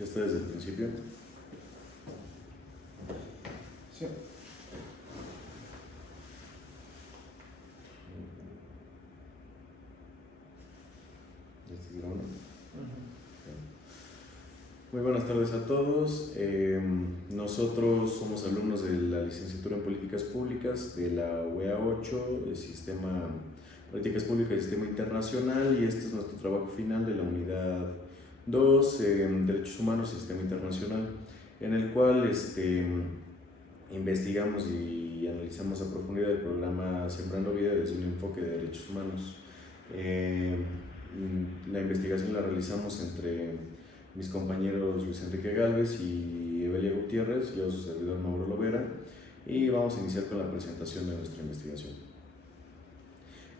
¿Ya está desde el principio? Sí. ¿Ya estás grabando? Muy buenas tardes a todos. Nosotros somos alumnos de la licenciatura en Políticas Públicas de la UEA 8, de Sistema Políticas Públicas y Sistema Internacional, y este es nuestro trabajo final de la unidad 2, Derechos Humanos y Sistema Internacional, en el cual investigamos y analizamos a profundidad el programa Sembrando Vida desde un enfoque de derechos humanos. La investigación la realizamos entre mis compañeros Luis Enrique Gálvez y Evelia Gutiérrez, yo su servidor Mauro Lovera, y vamos a iniciar con la presentación de nuestra investigación.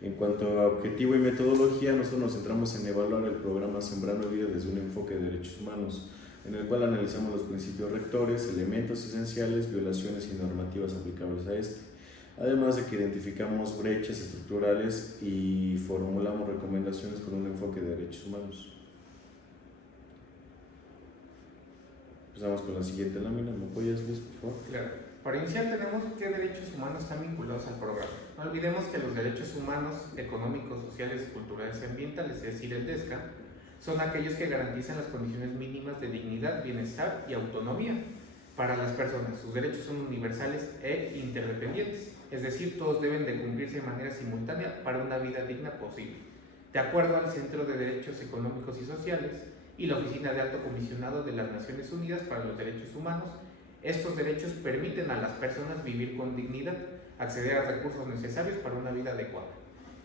En cuanto a objetivo y metodología, nosotros nos centramos en evaluar el programa Sembrando Vida desde un enfoque de derechos humanos, en el cual analizamos los principios rectores, elementos esenciales, violaciones y normativas aplicables a este, además de que identificamos brechas estructurales y formulamos recomendaciones con un enfoque de derechos humanos. Empezamos con la siguiente lámina. ¿Me apoyas, Luis, por favor? Claro. Para iniciar tenemos qué derechos humanos están vinculados al programa. No olvidemos que los derechos humanos económicos, sociales, culturales y ambientales, es decir, el DESCA, son aquellos que garantizan las condiciones mínimas de dignidad, bienestar y autonomía para las personas. Sus derechos son universales e interdependientes, es decir, todos deben de cumplirse de manera simultánea para una vida digna posible, de acuerdo al Centro de Derechos Económicos y Sociales y la Oficina de Alto Comisionado de las Naciones Unidas para los Derechos Humanos. Estos derechos permiten a las personas vivir con dignidad, acceder a recursos necesarios para una vida adecuada.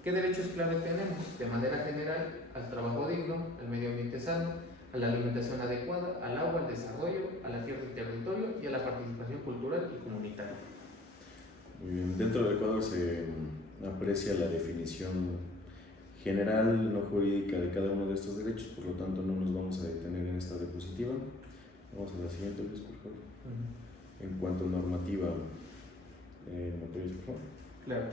¿Qué derechos clave tenemos? De manera general, al trabajo digno, al medio ambiente sano, a la alimentación adecuada, al agua, al desarrollo, a la tierra y territorio y a la participación cultural y comunitaria. Muy bien. Dentro del cuadro se aprecia la definición general, no jurídica, de cada uno de estos derechos, por lo tanto no nos vamos a detener en esta diapositiva. Vamos a la siguiente, Luis, por favor. En cuanto a normativa, ¿materias, por favor? Claro.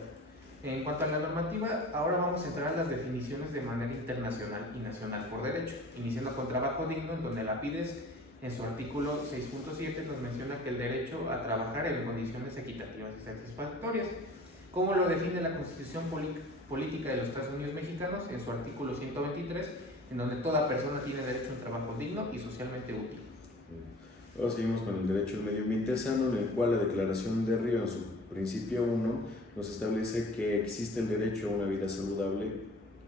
En cuanto a la normativa, ahora vamos a entrar a las definiciones de manera internacional y nacional por derecho, iniciando con trabajo digno, en donde la PIDES, en su artículo 6.7, nos menciona que el derecho a trabajar en condiciones equitativas y satisfactorias, como lo define la Constitución Política de los Estados Unidos Mexicanos, en su artículo 123, en donde toda persona tiene derecho a un trabajo digno y socialmente útil. Ahora seguimos con el derecho al medio ambiente sano, en el cual la Declaración de Río, en su principio 1, nos establece que existe el derecho a una vida saludable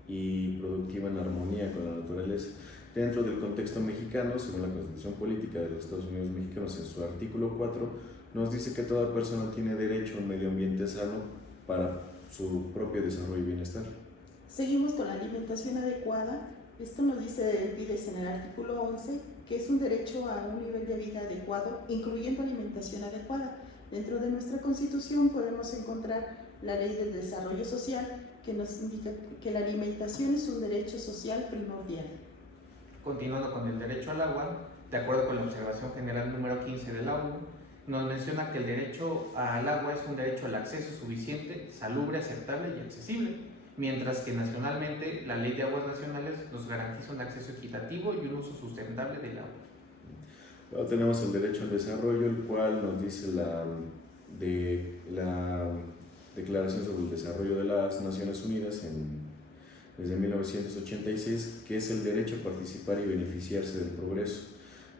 y productiva en armonía con la naturaleza. Dentro del contexto mexicano, según la Constitución Política de los Estados Unidos Mexicanos, en su artículo 4, nos dice que toda persona tiene derecho a un medio ambiente sano para su propio desarrollo y bienestar. Seguimos con la alimentación adecuada. Esto nos dice el PIDES en el artículo 11, que es un derecho a un nivel de vida adecuado, incluyendo alimentación adecuada. Dentro de nuestra Constitución podemos encontrar la Ley del Desarrollo Social, que nos indica que la alimentación es un derecho social primordial. Continuando con el derecho al agua, de acuerdo con la observación general número 15 de la ONU, nos menciona que el derecho al agua es un derecho al acceso suficiente, salubre, aceptable y accesible, mientras que nacionalmente la Ley de Aguas Nacionales nos garantiza un acceso equitativo y un uso sustentable del agua. Ahora tenemos el derecho al desarrollo, el cual nos dice la Declaración sobre el Desarrollo de las Naciones Unidas desde 1986, que es el derecho a participar y beneficiarse del progreso.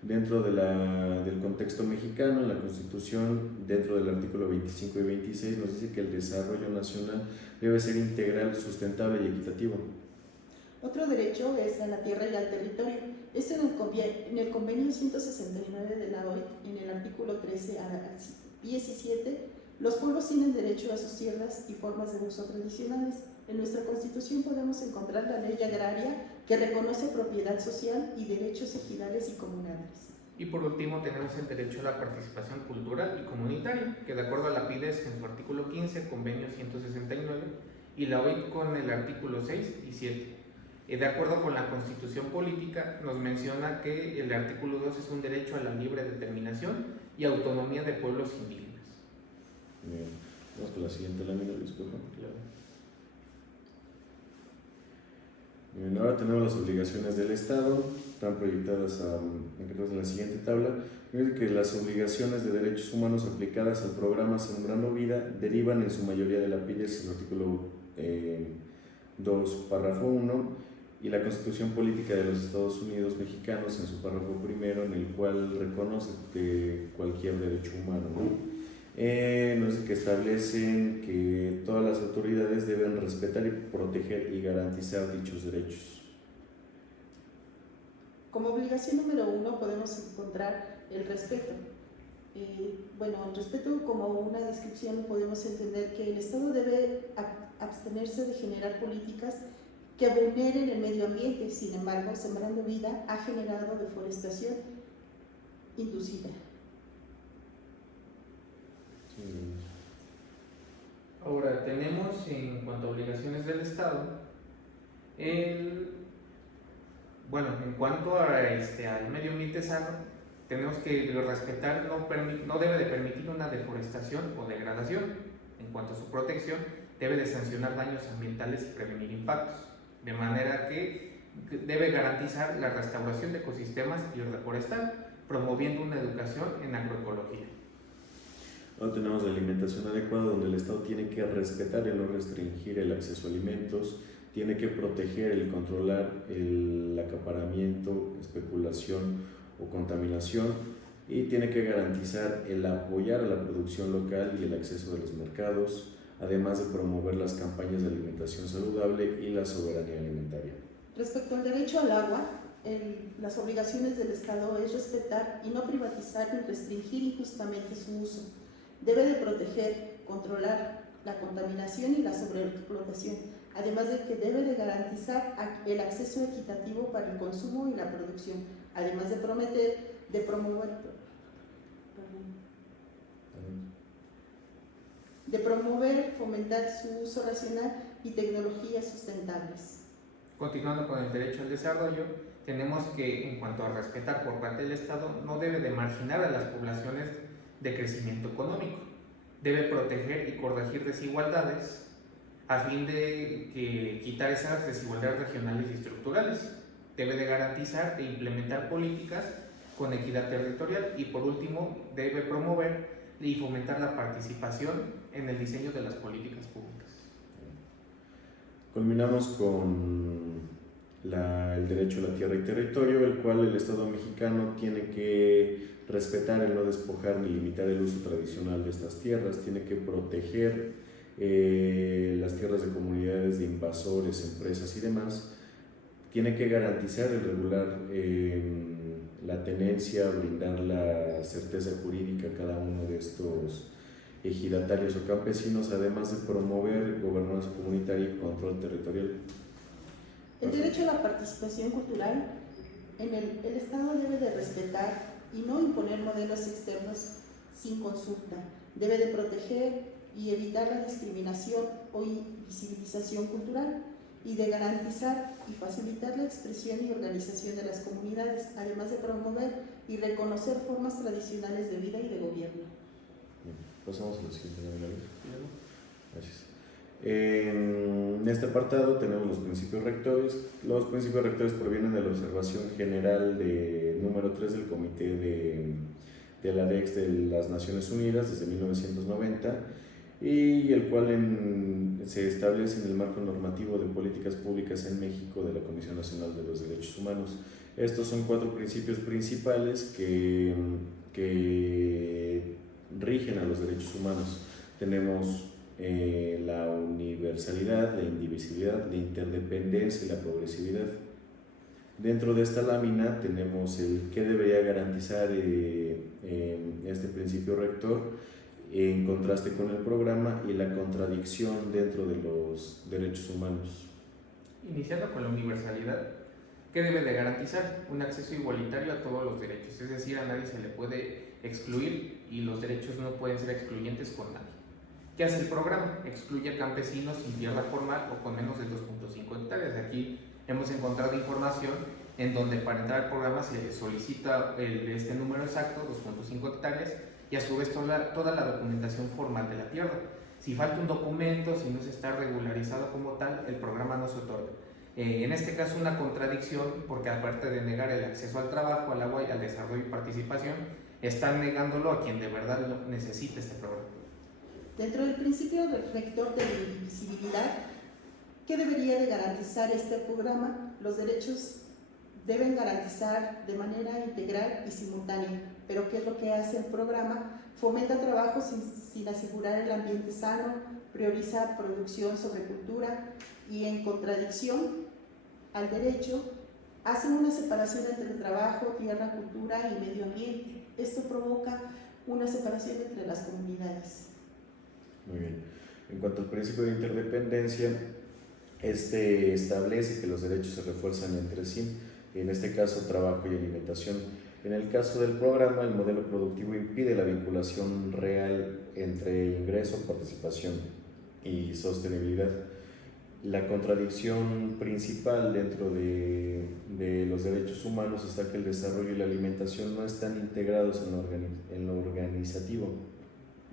Dentro del contexto mexicano, en la Constitución, dentro del artículo 25 y 26, nos dice que el desarrollo nacional debe ser integral, sustentable y equitativo. Otro derecho es a la tierra y al territorio. Esto en el convenio 169 de la OIT, en el artículo 13 a 17, los pueblos tienen derecho a sus tierras y formas de uso tradicionales. En nuestra Constitución podemos encontrar la ley agraria, que reconoce propiedad social y derechos ejidales y comunales. Y por último tenemos el derecho a la participación cultural y comunitaria, que de acuerdo a la PIDES en su artículo 15, convenio 169, y la OIT con el artículo 6 y 7. De acuerdo con la Constitución Política, nos menciona que el artículo 2 es un derecho a la libre determinación y autonomía de pueblos indígenas. Bien. Vamos con la siguiente lámina, Luis, por favor. Bien, ahora tenemos las obligaciones del Estado, están proyectadas en la siguiente tabla. Fíjense que las obligaciones de derechos humanos aplicadas al programa Sembrando Vida derivan en su mayoría de la PIDES, el artículo 2, párrafo 1, y la Constitución Política de los Estados Unidos Mexicanos en su párrafo primero, en el cual reconoce cualquier derecho humano, ¿no? Nos dice que establecen que todas las autoridades deben respetar y proteger y garantizar dichos derechos. Como obligación número 1 podemos encontrar el respeto. Bueno, el respeto, como una descripción, podemos entender que el Estado debe abstenerse de generar políticas que vulneren el medio ambiente. Sin embargo, Sembrando Vida ha generado deforestación inducida. Ahora tenemos, en cuanto a obligaciones del Estado, en cuanto al medio ambiente sano, tenemos que respetar, no debe de permitir una deforestación o degradación. En cuanto a su protección, debe de sancionar daños ambientales y prevenir impactos, de manera que debe garantizar la restauración de ecosistemas y reforestal, promoviendo una educación en agroecología. Ahora tenemos la alimentación adecuada, donde el Estado tiene que respetar y no restringir el acceso a alimentos, tiene que proteger y controlar el acaparamiento, especulación o contaminación, y tiene que garantizar el apoyar a la producción local y el acceso de los mercados, además de promover las campañas de alimentación saludable y la soberanía alimentaria. Respecto al derecho al agua, las obligaciones del Estado es respetar y no privatizar ni restringir injustamente su uso. Debe de proteger, controlar la contaminación y la sobreexplotación, además de que debe de garantizar el acceso equitativo para el consumo y la producción, además de promover, fomentar su uso racional y tecnologías sustentables. Continuando con el derecho al desarrollo, tenemos que, en cuanto a respetar por parte del Estado, no debe de marginar a las poblaciones de crecimiento económico. Debe proteger y corregir desigualdades a fin de quitar esas desigualdades regionales y estructurales. Debe de garantizar e implementar políticas con equidad territorial y, por último, debe promover y fomentar la participación en el diseño de las políticas públicas. Culminamos con el derecho a la tierra y territorio, el cual el Estado mexicano tiene que respetar el no despojar ni limitar el uso tradicional de estas tierras, tiene que proteger las tierras de comunidades de invasores, empresas y demás, tiene que garantizar y regular la tenencia, brindar la certeza jurídica a cada uno de estos ejidatarios o campesinos, además de promover gobernanza comunitaria y control territorial. El derecho a la participación cultural, el Estado debe de respetar y no imponer modelos externos sin consulta. Debe de proteger y evitar la discriminación o invisibilización cultural y de garantizar y facilitar la expresión y organización de las comunidades, además de promover y reconocer formas tradicionales de vida y de gobierno. Bien, pasamos a la siguiente. Gracias. En este apartado tenemos los principios rectores. Los principios rectores provienen de la observación general de número 3 del Comité de la ADEX de las Naciones Unidas desde 1990, y el cual se establece en el marco normativo de políticas públicas en México de la Comisión Nacional de los Derechos Humanos. Estos son 4 principios principales que rigen a los derechos humanos. Tenemos la universalidad, la indivisibilidad, la interdependencia y la progresividad. Dentro de esta lámina tenemos el que debería garantizar este principio rector en contraste con el programa y la contradicción dentro de los derechos humanos. Iniciando con la universalidad, ¿qué debe de garantizar? Un acceso igualitario a todos los derechos, es decir, a nadie se le puede excluir y los derechos no pueden ser excluyentes con nadie. ¿Qué hace el programa? Excluye a campesinos sin tierra formal o con menos de 2.5 hectáreas. Aquí hemos encontrado información en donde para entrar al programa se solicita este número exacto, 2.5 hectáreas, y a su vez toda la documentación formal de la tierra. Si falta un documento, si no se está regularizado como tal, el programa no se otorga. En este caso una contradicción, porque aparte de negar el acceso al trabajo, al agua y al desarrollo y participación, están negándolo a quien de verdad lo necesita este programa. Dentro del principio rector de la indivisibilidad, ¿qué debería de garantizar este programa? Los derechos deben garantizar de manera integral y simultánea, pero ¿qué es lo que hace el programa? Fomenta trabajo sin asegurar el ambiente sano, prioriza producción sobre cultura y en contradicción al derecho, hace una separación entre el trabajo, tierra, cultura y medio ambiente. Esto provoca una separación entre las comunidades. Muy bien. En cuanto al principio de interdependencia, este establece que los derechos se refuerzan entre sí, en este caso trabajo y alimentación. En el caso del programa, el modelo productivo impide la vinculación real entre ingreso, participación y sostenibilidad. La contradicción principal dentro de los derechos humanos está que el desarrollo y la alimentación no están integrados en lo organizativo.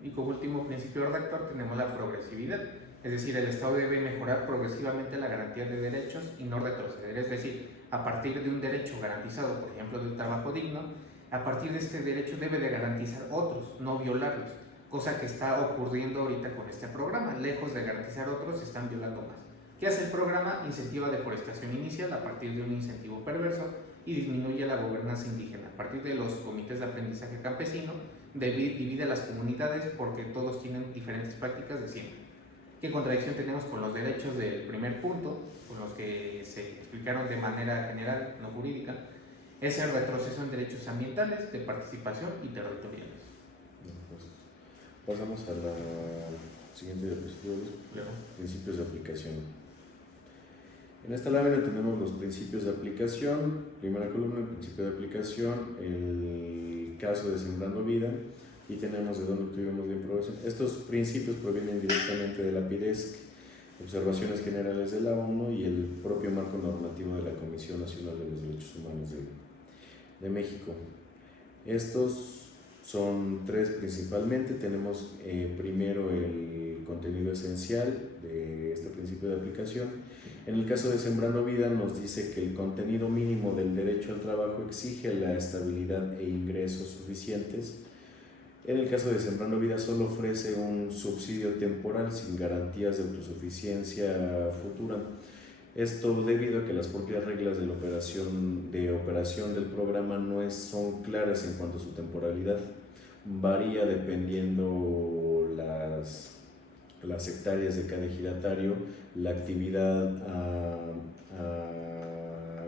Y como último principio rector tenemos la progresividad, es decir, el Estado debe mejorar progresivamente la garantía de derechos y no retroceder, es decir, a partir de un derecho garantizado, por ejemplo, de un trabajo digno, a partir de este derecho debe de garantizar otros, no violarlos, cosa que está ocurriendo ahorita con este programa. Lejos de garantizar otros, se están violando más. ¿Qué hace el programa? Incentiva deforestación inicial a partir de un incentivo perverso y disminuye la gobernanza indígena. A partir de los comités de aprendizaje campesino, divide las comunidades porque todos tienen diferentes prácticas de siempre. ¿Qué contradicción tenemos con los derechos del primer punto, con los que se explicaron de manera general, no jurídica? Es el retroceso en derechos ambientales, de participación y territoriales. Pues, pasamos a la siguiente diapositiva, principios de aplicación. En esta lámina tenemos los principios de aplicación. Primera columna, el principio de aplicación, el caso de Sembrando Vida, y tenemos de dónde obtuvimos la información. Estos principios provienen directamente de la PIDESC, Observaciones Generales de la ONU y el propio marco normativo de la Comisión Nacional de los Derechos Humanos de México. Estos son tres principalmente. Tenemos primero el contenido esencial de este principio de aplicación. En el caso de Sembrando Vida nos dice que el contenido mínimo del derecho al trabajo exige la estabilidad e ingresos suficientes. En el caso de Sembrando Vida solo ofrece un subsidio temporal sin garantías de autosuficiencia futura. Esto debido a que las propias reglas de operación del programa no son claras en cuanto a su temporalidad. Varía dependiendo las hectáreas de cada ejidatario, la actividad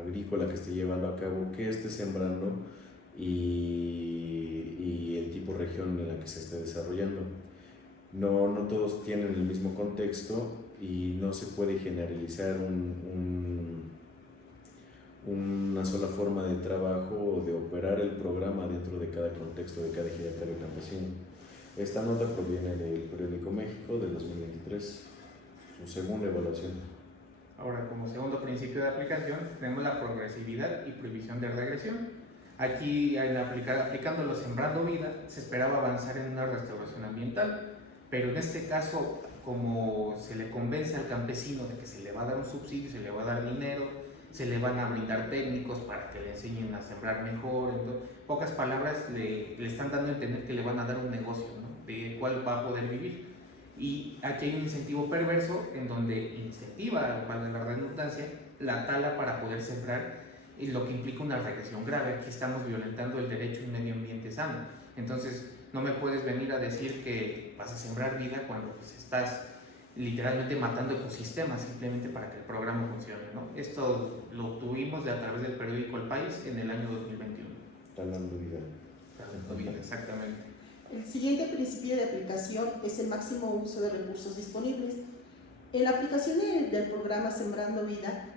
agrícola que esté llevando a cabo, que esté sembrando y el tipo de región en la que se esté desarrollando. No todos tienen el mismo contexto y no se puede generalizar una sola forma de trabajo o de operar el programa dentro de cada contexto de cada ejidatario campesino. Esta nota proviene del periódico México del 2023, su segunda evaluación. Ahora, como segundo principio de aplicación, tenemos la progresividad y prohibición de regresión. Aquí, aplicándolo Sembrando Vida, se esperaba avanzar en una restauración ambiental, pero en este caso, como se le convence al campesino de que se le va a dar un subsidio, se le va a dar dinero, se le van a brindar técnicos para que le enseñen a sembrar mejor, entonces, pocas palabras le están dando a entender que le van a dar un negocio, ¿no?, de cuál va a poder vivir. Y aquí hay un incentivo perverso en donde incentiva, para la redundancia, la tala para poder sembrar, y lo que implica una regresión grave. Aquí estamos violentando el derecho a un medio ambiente sano. Entonces, no me puedes venir a decir que vas a sembrar vida cuando pues, estás literalmente matando ecosistemas simplemente para que el programa funcione, ¿no? Esto lo obtuvimos a través del periódico El País en el año 2021. Talando vida. Talando vida, exactamente. El siguiente principio de aplicación es el máximo uso de recursos disponibles. En la aplicación del programa Sembrando Vida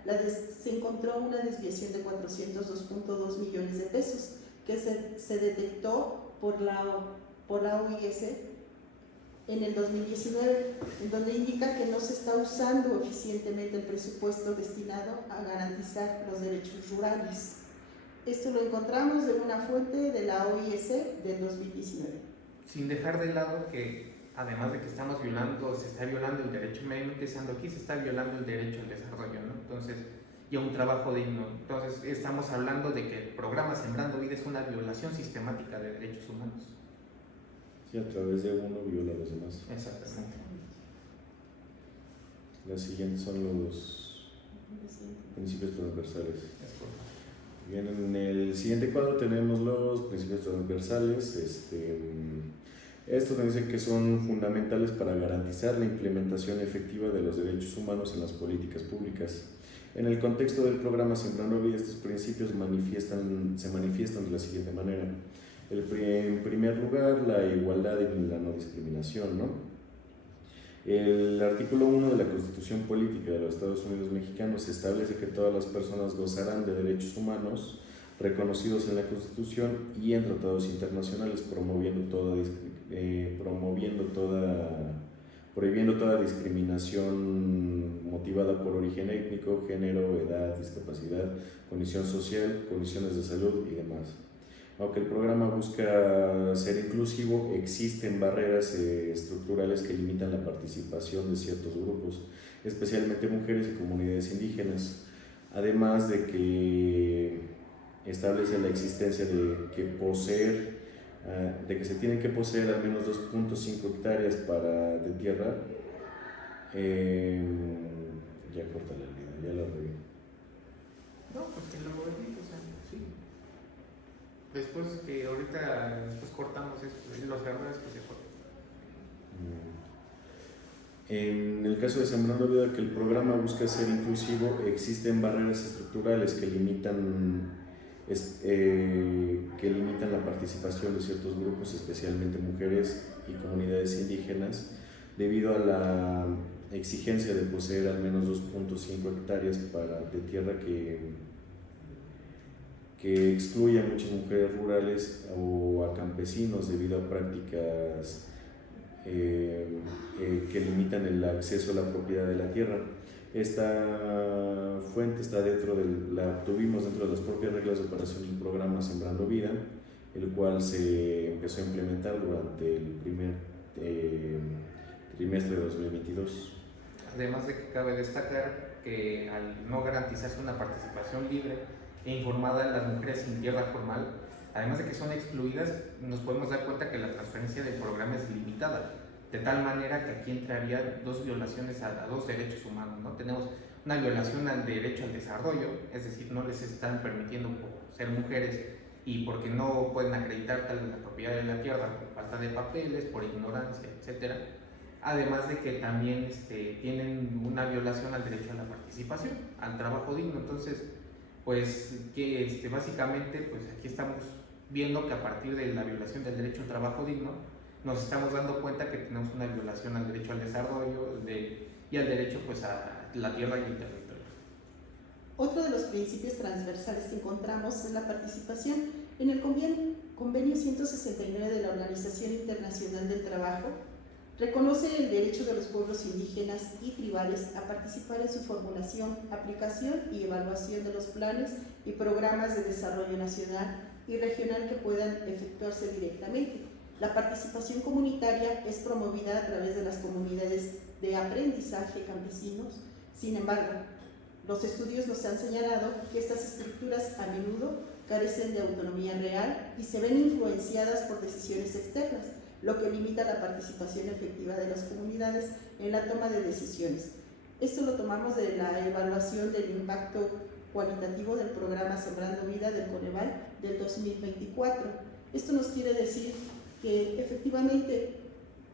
se encontró una desviación de 402.2 millones de pesos que se detectó por la OIS en el 2019, en donde indica que no se está usando eficientemente el presupuesto destinado a garantizar los derechos rurales. Esto lo encontramos de una fuente de la OIS del 2019. Sin dejar de lado que además de que se está violando el derecho medio ambiente, aquí se está violando el derecho al desarrollo, ¿no? Entonces, y a un trabajo digno. Entonces estamos hablando de que el programa Sembrando Vida es una violación sistemática de derechos humanos. Sí, a través de uno viola a los demás. Exactamente. Las siguientes son los principios transversales. Es correcto. Bien, en el siguiente cuadro tenemos los principios transversales. Estos nos dicen que son fundamentales para garantizar la implementación efectiva de los derechos humanos en las políticas públicas. En el contexto del programa Sembrando Vida, estos principios se manifiestan de la siguiente manera. En primer lugar, la igualdad y la no discriminación, ¿no? El artículo 1 de la Constitución Política de los Estados Unidos Mexicanos establece que todas las personas gozarán de derechos humanos reconocidos en la Constitución y en tratados internacionales, prohibiendo toda discriminación motivada por origen étnico, género, edad, discapacidad, condición social, condiciones de salud y demás. Aunque el programa busca ser inclusivo, existen barreras estructurales que limitan la participación de ciertos grupos, especialmente mujeres y comunidades indígenas, además de que establece la existencia de que se tienen que poseer al menos 2.5 hectáreas de tierra. Ya corta la línea, ya la reví. No, pues que lo o sea, sí. Después cortamos los errores que se cortan. En el caso de Sembrando Vida, que el programa busca ser inclusivo, existen barreras estructurales que limitan la participación de ciertos grupos, especialmente mujeres y comunidades indígenas, debido a la exigencia de poseer al menos 2.5 hectáreas de tierra que excluye a muchas mujeres rurales o a campesinos debido a prácticas que limitan el acceso a la propiedad de la tierra. Esta fuente la obtuvimos dentro de las propias reglas de operación del programa Sembrando Vida, el cual se empezó a implementar durante el primer trimestre de 2022. Además de que cabe destacar que al no garantizarse una participación libre e informada de las mujeres sin tierra formal, además de que son excluidas, nos podemos dar cuenta que la transferencia del programa es limitada, de tal manera que aquí entraría dos violaciones a dos derechos humanos, ¿no? Tenemos una violación al derecho al desarrollo, es decir, no les están permitiendo ser mujeres y porque no pueden acreditar tal vez la propiedad de la tierra por falta de papeles, por ignorancia, etcétera. Además de que también tienen una violación al derecho a la participación, al trabajo digno. Entonces, pues que básicamente pues aquí estamos viendo que a partir de la violación del derecho al trabajo digno nos estamos dando cuenta que tenemos una violación al derecho al desarrollo y al derecho pues a la tierra y el territorio. Otro de los principios transversales que encontramos es la participación. En el convenio 169 de la Organización Internacional del Trabajo reconoce el derecho de los pueblos indígenas y tribales a participar en su formulación, aplicación y evaluación de los planes y programas de desarrollo nacional y regional que puedan efectuarse directamente. La participación comunitaria es promovida a través de las comunidades de aprendizaje campesinos. Sin embargo, los estudios nos han señalado que estas estructuras a menudo carecen de autonomía real y se ven influenciadas por decisiones externas, lo que limita la participación efectiva de las comunidades en la toma de decisiones. Esto lo tomamos de la evaluación del impacto cualitativo del programa Sembrando Vida del Coneval del 2024. Esto nos quiere decir que efectivamente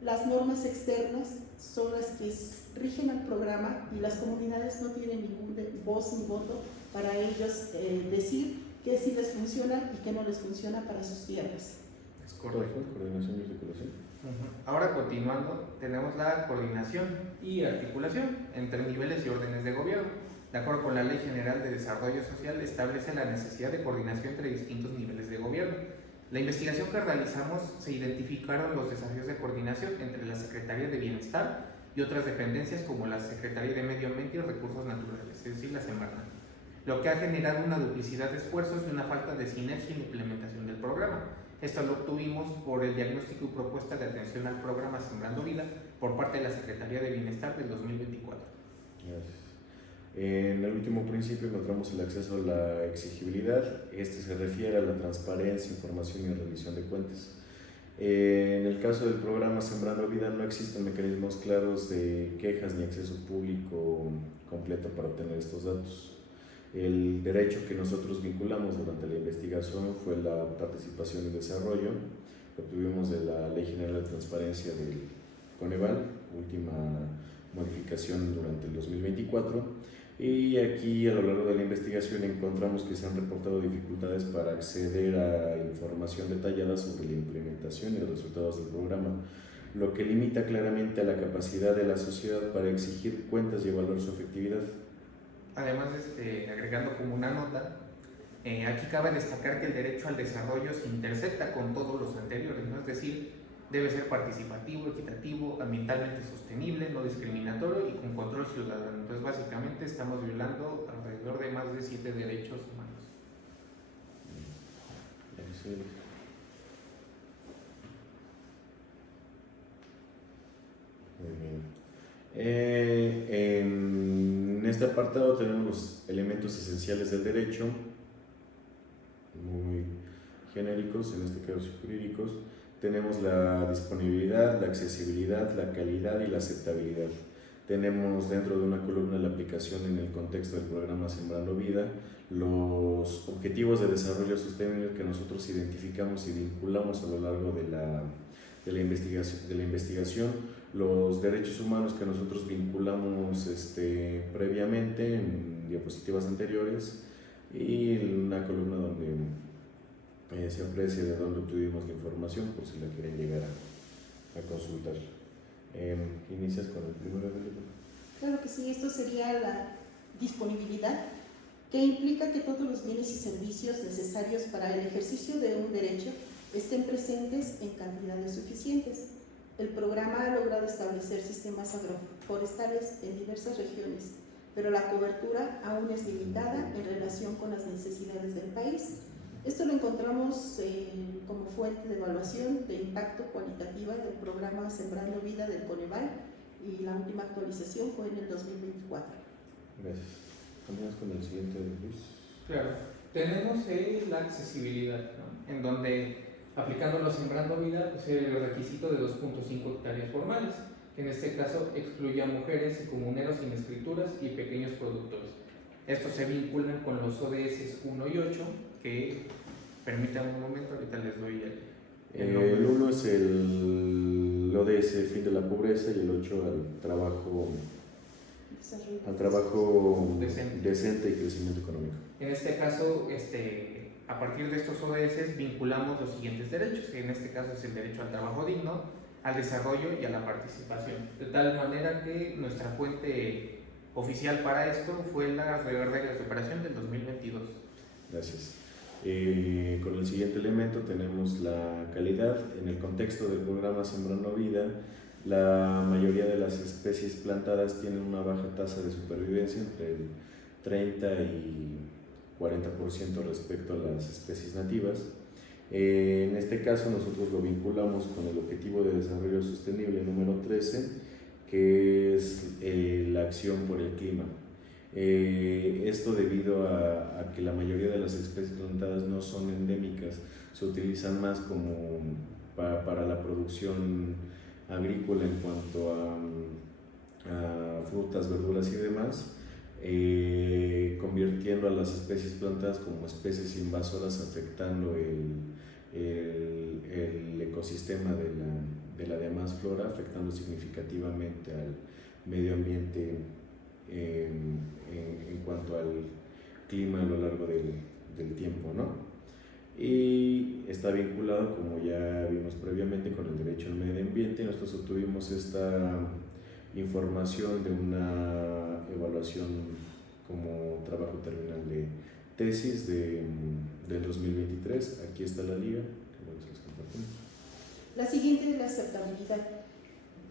las normas externas son las que rigen al programa y las comunidades no tienen ningún voz ni voto para ellos decir qué sí les funciona y qué no les funciona para sus tierras. Es correcto. Coordinación y articulación. Ahora, continuando, tenemos la coordinación y articulación entre niveles y órdenes de gobierno. De acuerdo con la Ley General de Desarrollo Social, establece la necesidad de coordinación entre distintos niveles de gobierno. La investigación que realizamos se identificaron los desafíos de coordinación entre la Secretaría de Bienestar y otras dependencias como la Secretaría de Medio Ambiente y Recursos Naturales, es decir, la Semarnat, lo que ha generado una duplicidad de esfuerzos y una falta de sinergia en la implementación del programa. Esto lo obtuvimos por el diagnóstico y propuesta de atención al programa Sembrando Vida por parte de la Secretaría de Bienestar del 2024. Gracias. En el último principio encontramos el acceso a la exigibilidad. Este se refiere a la transparencia, información y rendición de cuentas. En el caso del programa Sembrando Vida no existen mecanismos claros de quejas ni acceso público completo para obtener estos datos. El derecho que nosotros vinculamos durante la investigación fue la participación y desarrollo, que obtuvimos de la Ley General de Transparencia del Coneval, última modificación durante el 2024. Y aquí a lo largo de la investigación encontramos que se han reportado dificultades para acceder a información detallada sobre la implementación y los resultados del programa, lo que limita claramente a la capacidad de la sociedad para exigir cuentas y evaluar su efectividad. Además, agregando como una nota, aquí cabe destacar que el derecho al desarrollo se intersecta con todos los anteriores, ¿no? Es decir, debe ser participativo, equitativo, ambientalmente sostenible, no discriminatorio y con control ciudadano. Entonces, básicamente estamos violando alrededor de más de 7 derechos humanos. Muy bien. En este apartado tenemos los elementos esenciales del derecho, muy genéricos, en este caso jurídicos. Tenemos la disponibilidad, la accesibilidad, la calidad y la aceptabilidad. Tenemos dentro de una columna la aplicación en el contexto del programa Sembrando Vida, los objetivos de desarrollo sostenible que nosotros identificamos y vinculamos a lo largo de la investigación, los derechos humanos que nosotros vinculamos previamente en diapositivas anteriores, y una columna donde se aprecia de dónde obtuvimos la información por si la quieren llegar a consultar. ¿Inicias con el primero? Claro que sí, esto sería la disponibilidad, que implica que todos los bienes y servicios necesarios para el ejercicio de un derecho estén presentes en cantidades suficientes. El programa ha logrado establecer sistemas agroforestales en diversas regiones, pero la cobertura aún es limitada en relación con las necesidades del país. Esto lo encontramos como fuente de evaluación de impacto cualitativa del programa Sembrando Vida del Coneval, y la última actualización fue en el 2024. Gracias. Continuamos con el siguiente, Luis. Claro, tenemos la accesibilidad, ¿no? En donde, aplicándolo Sembrando Vida, pues el requisito de 2.5 hectáreas formales, que en este caso excluye a mujeres y comuneros sin escrituras y pequeños productores. Estos se vinculan con los ODS 1 y 8, que, permítanme un momento, ahorita les doy el 1 es el ODS, fin de la pobreza, y el 8 al trabajo decente y crecimiento económico. En este caso, a partir de estos ODS vinculamos los siguientes derechos, en este caso es el derecho al trabajo digno, al desarrollo y a la participación, de tal manera que nuestra fuente oficial para esto fue la reglas de operación del 2022. Gracias. Con el siguiente elemento tenemos la calidad. En el contexto del programa Sembrando Vida, la mayoría de las especies plantadas tienen una baja tasa de supervivencia, entre el 30 y 40% respecto a las especies nativas. En este caso nosotros lo vinculamos con el Objetivo de Desarrollo Sostenible número 13, que es la acción por el clima. Esto debido a que la mayoría de las especies plantadas no son endémicas, se utilizan más como para la producción agrícola en cuanto a frutas, verduras y demás, convirtiendo a las especies plantadas como especies invasoras, afectando el ecosistema de la demás flora, afectando significativamente al medio ambiente en cuanto al clima a lo largo del tiempo, ¿no? Y está vinculado, como ya vimos previamente, con el derecho al medio ambiente. Nosotros obtuvimos esta información de una evaluación como trabajo terminal de tesis del 2023. Aquí está la liga, que luego se los compartimos. La siguiente es la aceptabilidad,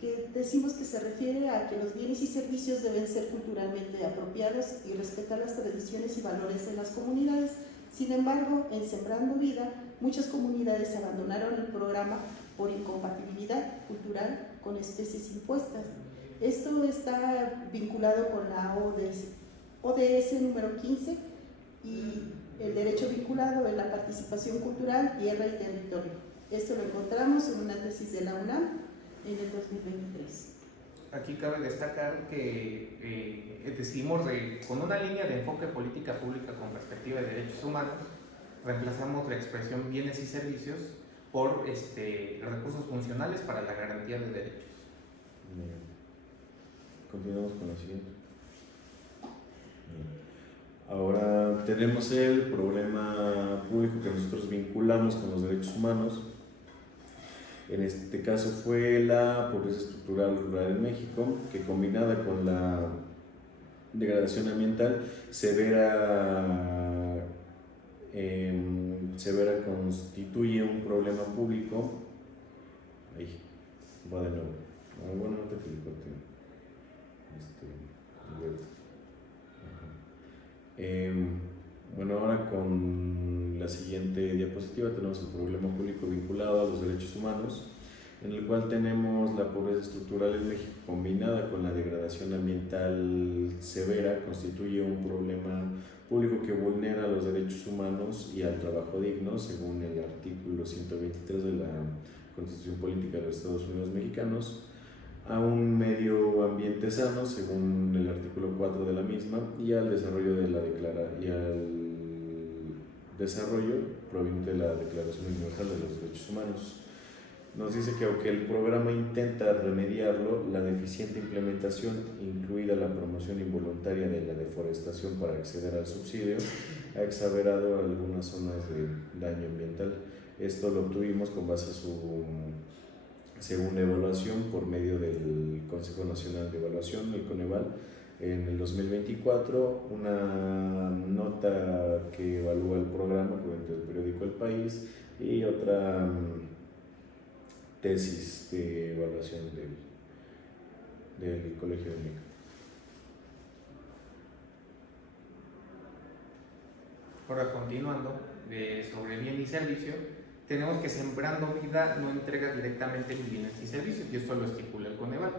que decimos que se refiere a que los bienes y servicios deben ser culturalmente apropiados y respetar las tradiciones y valores de las comunidades. Sin embargo, en Sembrando Vida, muchas comunidades abandonaron el programa por incompatibilidad cultural con especies impuestas. Esto está vinculado con la ODS ODS número 15, y el derecho vinculado es la participación cultural, tierra y territorio. Esto lo encontramos en una tesis de la UNAM en el 2023. Aquí cabe destacar que decidimos, con una línea de enfoque política pública con perspectiva de derechos humanos, reemplazamos la expresión bienes y servicios por recursos funcionales para la garantía de derechos. Bien. Continuamos con la siguiente. Bien. Ahora tenemos el problema público que nosotros vinculamos con los derechos humanos. En este caso fue la pobreza estructural rural en México, que combinada con la degradación ambiental severa constituye un problema público. Ahí, va de nuevo. Bueno, no te explico. Bueno, ahora con la siguiente diapositiva tenemos el problema público vinculado a los derechos humanos, en el cual tenemos la pobreza estructural en México combinada con la degradación ambiental severa, constituye un problema público que vulnera los derechos humanos y al trabajo digno, según el artículo 123 de la Constitución Política de los Estados Unidos Mexicanos, a un medio ambiente sano, según el artículo 4 de la misma, y al desarrollo proveniente de la Declaración Universal de los Derechos Humanos. Nos dice que aunque el programa intenta remediarlo, la deficiente implementación, incluida la promoción involuntaria de la deforestación para acceder al subsidio, ha exagerado algunas zonas de daño ambiental. Esto lo obtuvimos con base a su segunda evaluación por medio del Consejo Nacional de Evaluación, el Coneval, en el 2024, una nota que evalúa el programa proveniente del periódico El País y otra tesis de evaluación del Colegio de México. Ahora, continuando sobre bien y servicio, tenemos que Sembrando Vida no entrega directamente bienes y servicios, y esto lo estipula el Coneval,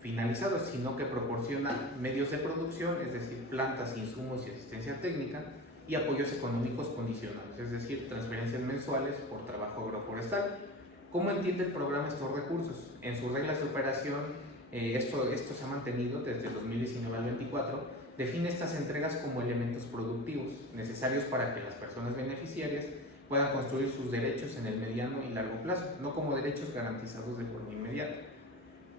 finalizados, sino que proporciona medios de producción, es decir, plantas, insumos y asistencia técnica, y apoyos económicos condicionales, es decir, transferencias mensuales por trabajo agroforestal. ¿Cómo entiende el programa estos recursos? En sus reglas de operación, esto se ha mantenido desde el 2019 al 2024, define estas entregas como elementos productivos necesarios para que las personas beneficiarias puedan construir sus derechos en el mediano y largo plazo, no como derechos garantizados de forma inmediata.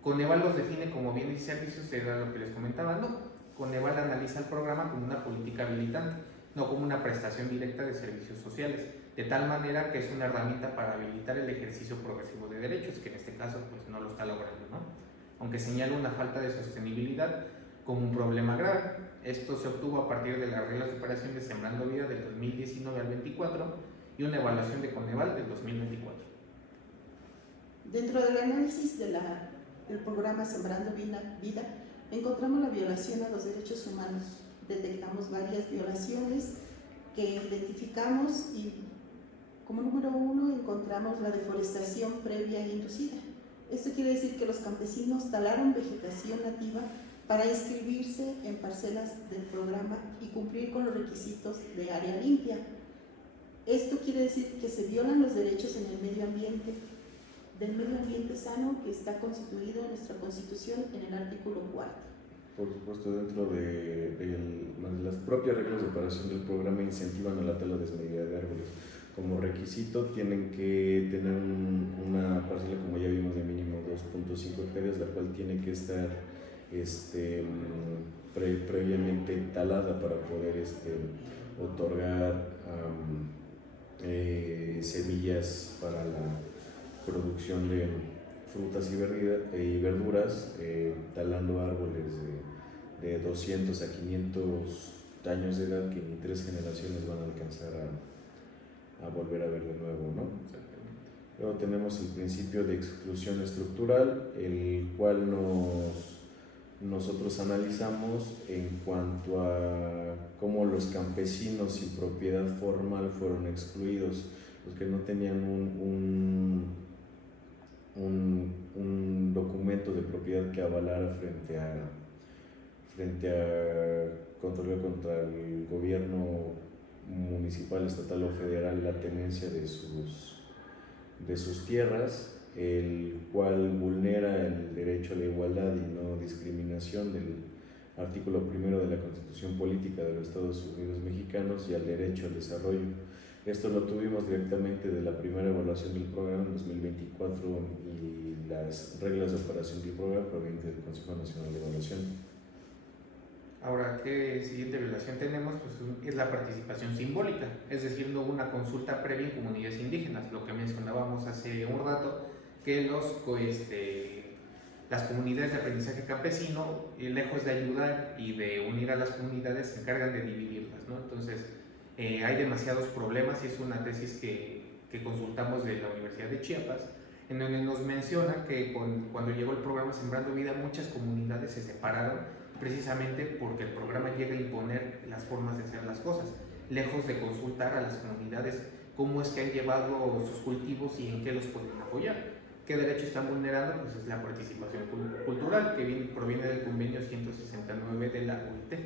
Coneval los define como bienes y servicios, era lo que les comentaba, no. Coneval analiza el programa como una política habilitante, no como una prestación directa de servicios sociales, de tal manera que es una herramienta para habilitar el ejercicio progresivo de derechos, que en este caso pues no lo está logrando, ¿no? Aunque señala una falta de sostenibilidad como un problema grave. Esto se obtuvo a partir de las reglas de operación de Sembrando Vida del 2019 al 24 y una evaluación de Coneval del 2024. Dentro del análisis del programa Sembrando Vida, encontramos la violación a los derechos humanos. Detectamos varias violaciones que identificamos y como número 1 encontramos la deforestación previa e inducida. Esto quiere decir que los campesinos talaron vegetación nativa para inscribirse en parcelas del programa y cumplir con los requisitos de área limpia. Esto quiere decir que se violan los derechos en el medio ambiente, del medio ambiente sano que está constituido en nuestra Constitución en el artículo 4. Por supuesto, dentro de las propias reglas de operación del programa incentivan a la tala desmedida de árboles. Como requisito tienen que tener una parcela, como ya vimos, de mínimo 2.5 hectáreas, la cual tiene que estar previamente talada para poder otorgar semillas para la producción de frutas y verduras, talando árboles de 200 a 500 años de edad que ni 3 generaciones van a alcanzar a volver a ver de nuevo, ¿no? Luego tenemos el principio de exclusión estructural, el cual nosotros analizamos en cuanto a cómo los campesinos sin propiedad formal fueron excluidos, los que no tenían un documento de propiedad que avalara frente frente a controlar contra el gobierno municipal, estatal o federal la tenencia de sus tierras, el cual vulnera el derecho a la igualdad y no discriminación del artículo 1 de la Constitución Política de los Estados Unidos Mexicanos y al derecho al desarrollo. Esto lo tuvimos directamente de la primera evaluación del programa en 2024 y las reglas de operación del programa provienen del Consejo Nacional de Evaluación. Ahora, ¿qué siguiente violación tenemos? Pues es la participación simbólica, es decir, no hubo una consulta previa en comunidades indígenas, lo que mencionábamos hace un rato, que las comunidades de aprendizaje campesino, lejos de ayudar y de unir a las comunidades, se encargan de dividirlas, ¿no? Entonces, hay demasiados problemas y es una tesis que consultamos de la Universidad de Chiapas, en donde nos menciona que cuando llegó el programa Sembrando Vida, muchas comunidades se separaron precisamente porque el programa llega a imponer las formas de hacer las cosas, lejos de consultar a las comunidades cómo es que han llevado sus cultivos y en qué los pueden apoyar. ¿Qué derecho están vulnerando? Pues es la participación cultural, que proviene del convenio 169 de la OIT.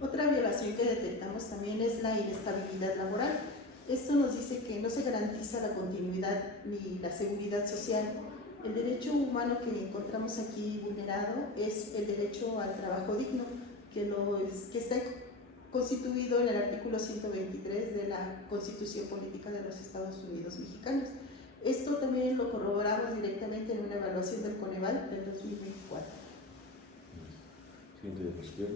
Otra violación que detectamos también es la inestabilidad laboral. Esto nos dice que no se garantiza la continuidad ni la seguridad social. El derecho humano que encontramos aquí vulnerado es el derecho al trabajo digno, que está constituido en el artículo 123 de la Constitución Política de los Estados Unidos Mexicanos. Esto también lo corroboramos directamente en una evaluación del Coneval del 2024. Siguiente diapositiva.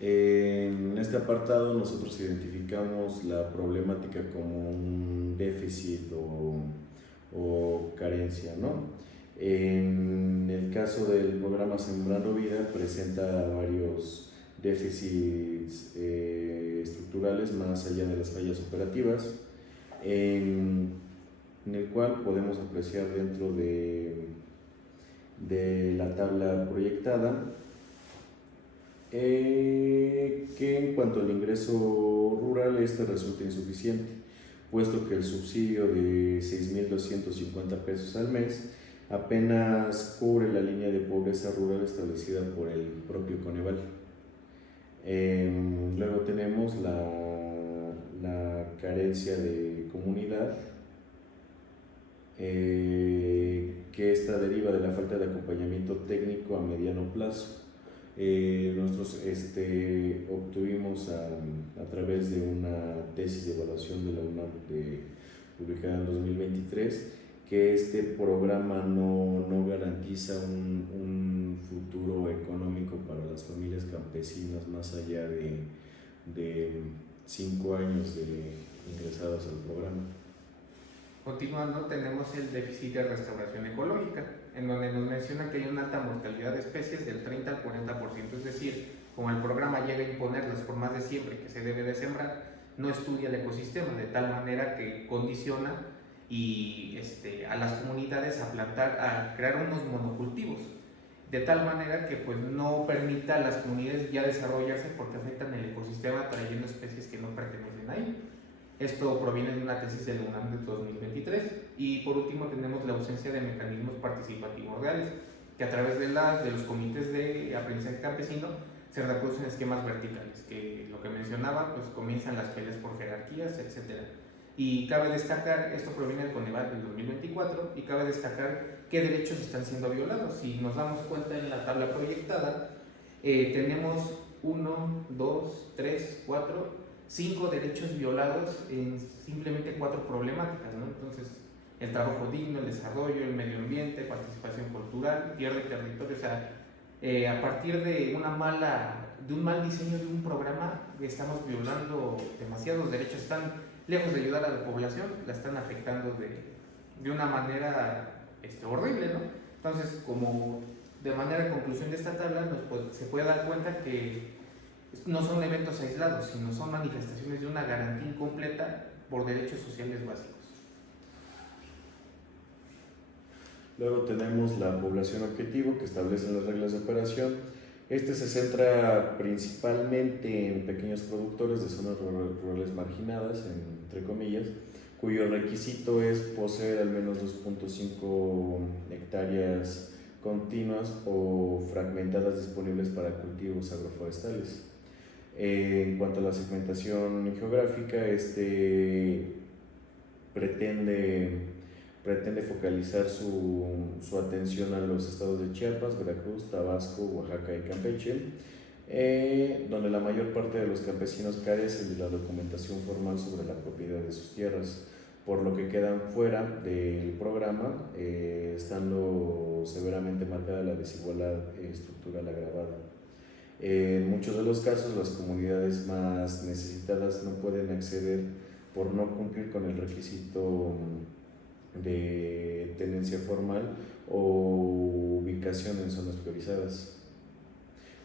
En este apartado nosotros identificamos la problemática como un déficit o carencia, ¿no? En el caso del programa Sembrando Vida presenta varios déficits estructurales más allá de las fallas operativas, en el cual podemos apreciar dentro de la tabla proyectada que en cuanto al ingreso rural este resulta insuficiente, puesto que el subsidio de 6,250 pesos al mes apenas cubre la línea de pobreza rural establecida por el propio Coneval. Luego tenemos la carencia de comunidad, que esta deriva de la falta de acompañamiento técnico a mediano plazo. Nosotros obtuvimos a través de una tesis de evaluación de la UNAM publicada en 2023 que este programa no garantiza un futuro económico para las familias campesinas más allá de 5 años de ingresados al programa. Continuando, tenemos el déficit de restauración ecológica, en donde nos menciona que hay una alta mortalidad de especies del 30 al 40%, es decir, como el programa llega a imponer las formas de siembra que se debe de sembrar, no estudia el ecosistema de tal manera que condiciona a las comunidades a crear unos monocultivos, de tal manera que pues no permita a las comunidades ya desarrollarse porque afectan el ecosistema trayendo especies que no pertenecen ahí. Esto proviene de una tesis de la UNAM de 2023. Y por último tenemos la ausencia de mecanismos participativos reales, que a través de los comités de aprendizaje campesino se reproducen esquemas verticales, que lo que mencionaba, pues comienzan las peleas por jerarquías, etc. Y cabe destacar, esto proviene del Coneval del 2024, y cabe destacar qué derechos están siendo violados. Si nos damos cuenta en la tabla proyectada, tenemos 1, 2, 3, 4, 5 derechos violados en simplemente 4 problemáticas, ¿no? Entonces, el trabajo digno, el desarrollo, el medio ambiente, participación cultural, tierra y territorio. O sea, a partir de un mal diseño de un programa, estamos violando demasiados derechos. Están lejos de ayudar a la población, la están afectando de una manera horrible, ¿no? Entonces, como de manera de conclusión de esta tabla, se puede dar cuenta que no son eventos aislados, sino son manifestaciones de una garantía incompleta por derechos sociales básicos. Luego tenemos la población objetivo que establece las reglas de operación. Este se centra principalmente en pequeños productores de zonas rurales marginadas, entre comillas, cuyo requisito es poseer al menos 2.5 hectáreas continuas o fragmentadas disponibles para cultivos agroforestales. En cuanto a la segmentación geográfica, pretende focalizar su atención a los estados de Chiapas, Veracruz, Tabasco, Oaxaca y Campeche, donde la mayor parte de los campesinos carecen de la documentación formal sobre la propiedad de sus tierras, por lo que quedan fuera del programa, estando severamente marcada la desigualdad estructural agravada. En muchos de los casos, las comunidades más necesitadas no pueden acceder por no cumplir con el requisito de tenencia formal o ubicación en zonas priorizadas.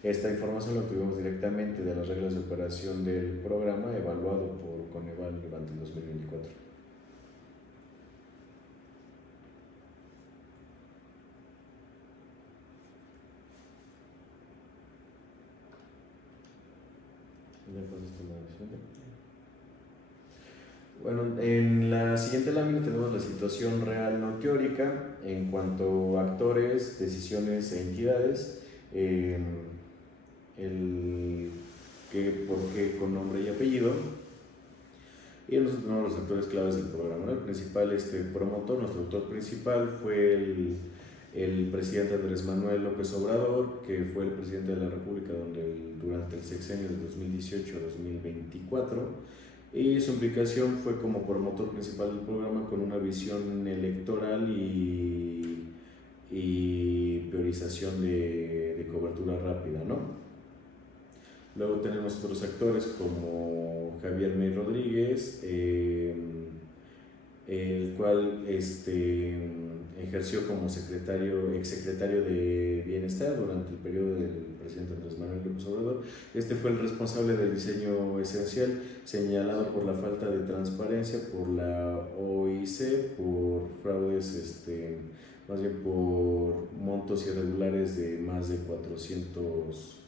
Esta información la obtuvimos directamente de las reglas de operación del programa evaluado por Coneval durante el 2024. Bueno, en la siguiente lámina tenemos la situación real no teórica en cuanto a actores, decisiones e entidades. El qué, por qué, con nombre y apellido. Y nosotros tenemos los actores claves del programa, ¿no? El principal promotor, nuestro autor principal fue el presidente Andrés Manuel López Obrador, que fue el presidente de la República durante el sexenio de 2018 a 2024, y su implicación fue como promotor principal del programa con una visión electoral y priorización de cobertura rápida, ¿no? Luego tenemos otros actores como Javier May Rodríguez, el cual ejerció como exsecretario de Bienestar durante el periodo del presidente Andrés Manuel López Obrador. Fue el responsable del diseño esencial, señalado por la falta de transparencia por la OIC, por fraudes, más bien por montos irregulares de más de 400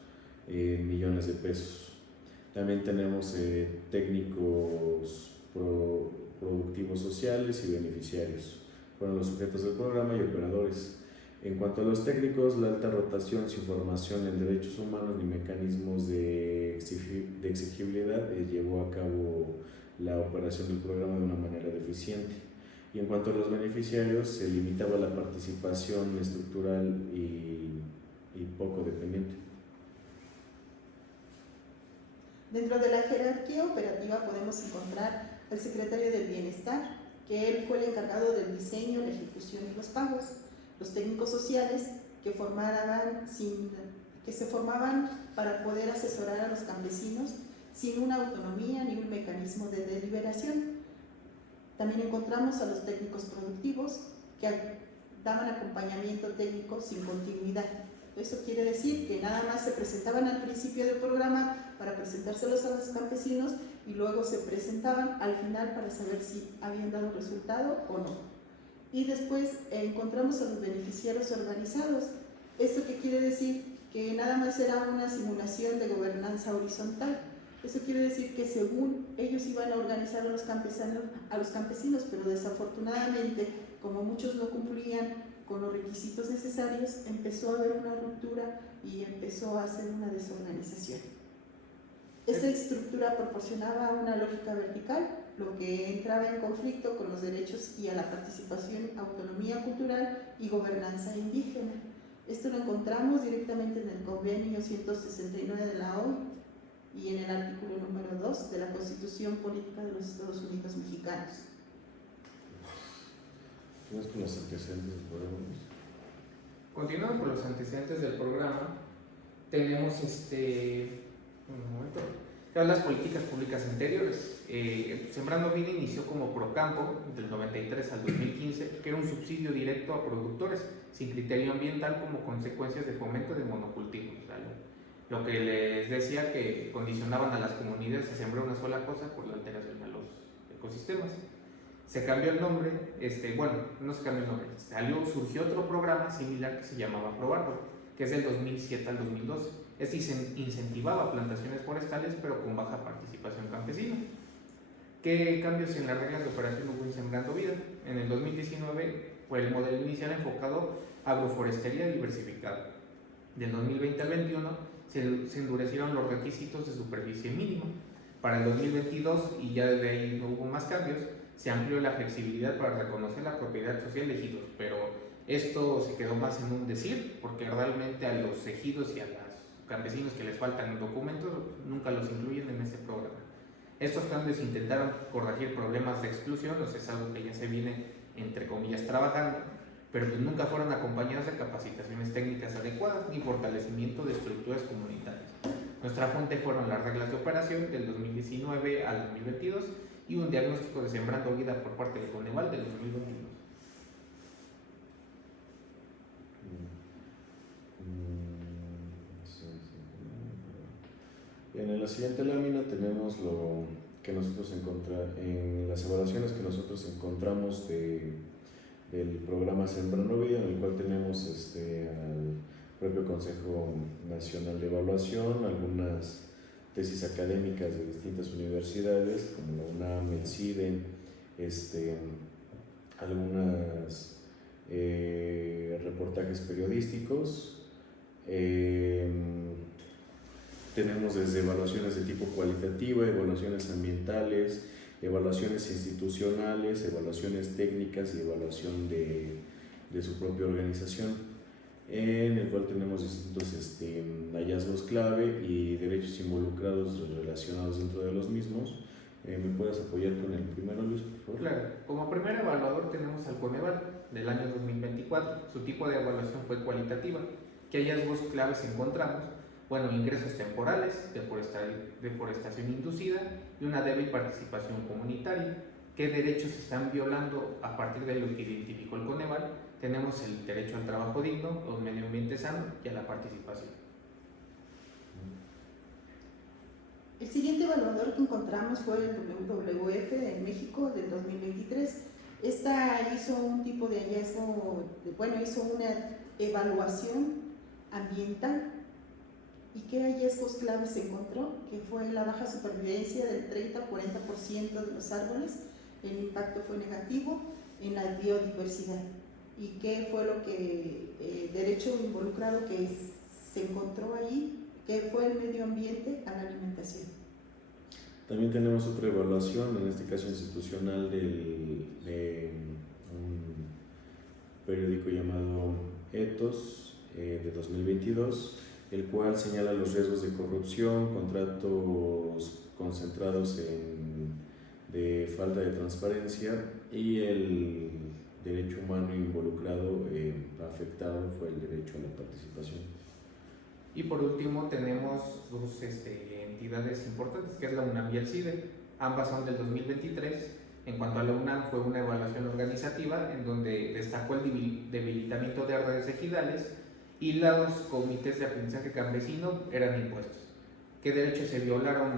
millones de pesos. También tenemos técnicos productivos sociales y beneficiarios. Fueron los sujetos del programa y operadores. En cuanto a los técnicos, la alta rotación sin formación en derechos humanos ni mecanismos de exigibilidad llevó a cabo la operación del programa de una manera deficiente. Y en cuanto a los beneficiarios, se limitaba la participación estructural y poco dependiente. Dentro de la jerarquía operativa podemos encontrar al secretario del Bienestar, que él fue el encargado del diseño, la ejecución y los pagos. Los técnicos sociales que se formaban para poder asesorar a los campesinos sin una autonomía ni un mecanismo de deliberación. También encontramos a los técnicos productivos que daban acompañamiento técnico sin continuidad. Eso quiere decir que nada más se presentaban al principio del programa para presentárselos a los campesinos y luego se presentaban al final para saber si habían dado resultado o no. Y después encontramos a los beneficiarios organizados. ¿Esto qué quiere decir? Que nada más era una simulación de gobernanza horizontal. Eso quiere decir que según ellos iban a organizar a los campesinos, pero desafortunadamente, como muchos no cumplían con los requisitos necesarios, empezó a haber una ruptura y empezó a hacer una desorganización. Esta estructura proporcionaba una lógica vertical, lo que entraba en conflicto con los derechos y a la participación, autonomía cultural y gobernanza indígena. Esto lo encontramos directamente en el convenio 169 de la OIT y en el artículo número 2 de la Constitución Política de los Estados Unidos Mexicanos. ¿Tienes con los antecedentes del programa? Continuando con los antecedentes del programa, tenemos las políticas públicas anteriores. Sembrando Vida inició como Procampo del 93 al 2015, que era un subsidio directo a productores sin criterio ambiental como consecuencias de fomento de monocultivos. O sea, lo que les decía, que condicionaban a las comunidades a sembrar una sola cosa por la alteración a los ecosistemas. Se cambió el nombre, no se cambió el nombre, surgió otro programa similar que se llamaba Probarlo, que es del 2007 al 2012. Incentivaba plantaciones forestales, pero con baja participación campesina. ¿Qué cambios en las reglas de operación hubo en Sembrando Vida? En el 2019 fue el modelo inicial enfocado agroforestería diversificada. Del 2020 al 21 se endurecieron los requisitos de superficie mínima. Para el 2022, y ya de ahí no hubo más cambios, se amplió la flexibilidad para reconocer la propiedad social de ejidos, pero esto se quedó más en un decir, porque realmente a los ejidos y a los campesinos que les faltan documentos nunca los incluyen en este programa. Estos cambios intentaron corregir problemas de exclusión, o sea, es algo que ya se viene, entre comillas, trabajando, pero pues nunca fueron acompañados de capacitaciones técnicas adecuadas ni fortalecimiento de estructuras comunitarias. Nuestra fuente fueron las reglas de operación del 2019 al 2022 y un diagnóstico de Sembrando Vida por parte del Coneval del 2022. Bien, en la siguiente lámina tenemos lo que nosotros encontramos en las evaluaciones que nosotros encontramos del programa Sembrando Vida, en el cual tenemos al propio Consejo Nacional de Evaluación, algunas tesis académicas de distintas universidades como la UNAM, el CIDE, algunos reportajes periodísticos. Tenemos desde evaluaciones de tipo cualitativo, evaluaciones ambientales, evaluaciones institucionales, evaluaciones técnicas y evaluación de su propia organización, en el cual tenemos distintos hallazgos clave y derechos involucrados relacionados dentro de los mismos. ¿Me puedes apoyar con el primero, Luis, por favor? Claro, como primer evaluador tenemos al Coneval del año 2024. Su tipo de evaluación fue cualitativa. ¿Qué hallazgos claves encontramos? Bueno, ingresos temporales, deforestación inducida y una débil participación comunitaria. ¿Qué derechos se están violando a partir de lo que identificó el Coneval? Tenemos el derecho al trabajo digno, a un medio ambiente sano y a la participación. El siguiente evaluador que encontramos fue el WWF en México del 2023. Esta hizo un tipo de hallazgo, hizo una evaluación ambiental. ¿Y qué hallazgos claves se encontró? Que fue la baja supervivencia del 30-40% de los árboles, el impacto fue negativo en la biodiversidad. ¿Y qué fue lo que, derecho involucrado que se encontró allí? Que fue el medio ambiente a la alimentación. También tenemos otra evaluación, en este caso institucional, de un periódico llamado Ethos de 2022, el cual señala los riesgos de corrupción, contratos concentrados de falta de transparencia y el derecho humano involucrado, afectado fue el derecho a la participación. Y por último tenemos dos entidades importantes, que es la UNAM y el CIDE. Ambas son del 2023. En cuanto a la UNAM, fue una evaluación organizativa en donde destacó el debilitamiento de redes ejidales y los comités de aprendizaje campesino eran impuestos. ¿Qué derechos se violaron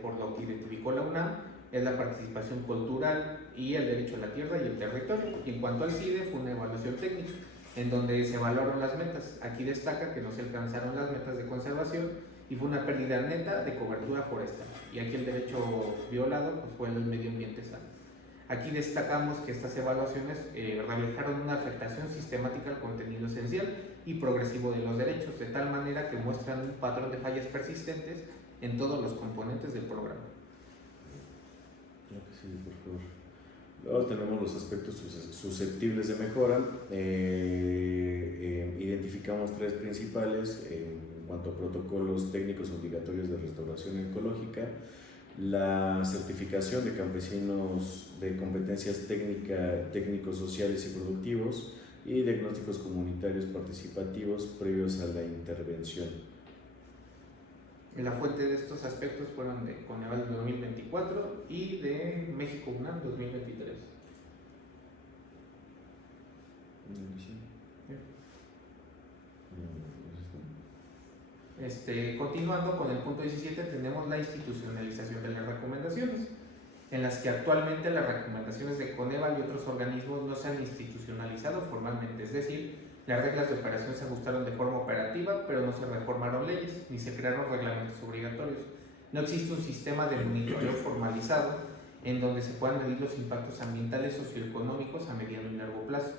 por lo que identificó la UNAM? Es la participación cultural y el derecho a la tierra y el territorio. Y en cuanto al CIDE, fue una evaluación técnica en donde se evaluaron las metas. Aquí destaca que no se alcanzaron las metas de conservación y fue una pérdida neta de cobertura forestal. Y aquí el derecho violado fue el medio ambiente sano. Aquí destacamos que estas evaluaciones reflejaron una afectación sistemática al contenido esencial y progresivo de los derechos, de tal manera que muestran un patrón de fallas persistentes en todos los componentes del programa. Sí, por favor. Luego tenemos los aspectos susceptibles de mejora. Identificamos tres principales en cuanto a protocolos técnicos obligatorios de restauración ecológica, la certificación de campesinos de competencias técnicos, sociales y productivos y diagnósticos comunitarios participativos previos a la intervención. La fuente de estos aspectos fueron de Coneval 2024 y de México UNAM 2023. Continuando con el punto 17, tenemos la institucionalización de las recomendaciones, en las que actualmente las recomendaciones de Coneval y otros organismos no se han institucionalizado formalmente, es decir, las reglas de operación se ajustaron de forma operativa, pero no se reformaron leyes, ni se crearon reglamentos obligatorios. No existe un sistema de monitoreo formalizado en donde se puedan medir los impactos ambientales socioeconómicos a mediano y largo plazo.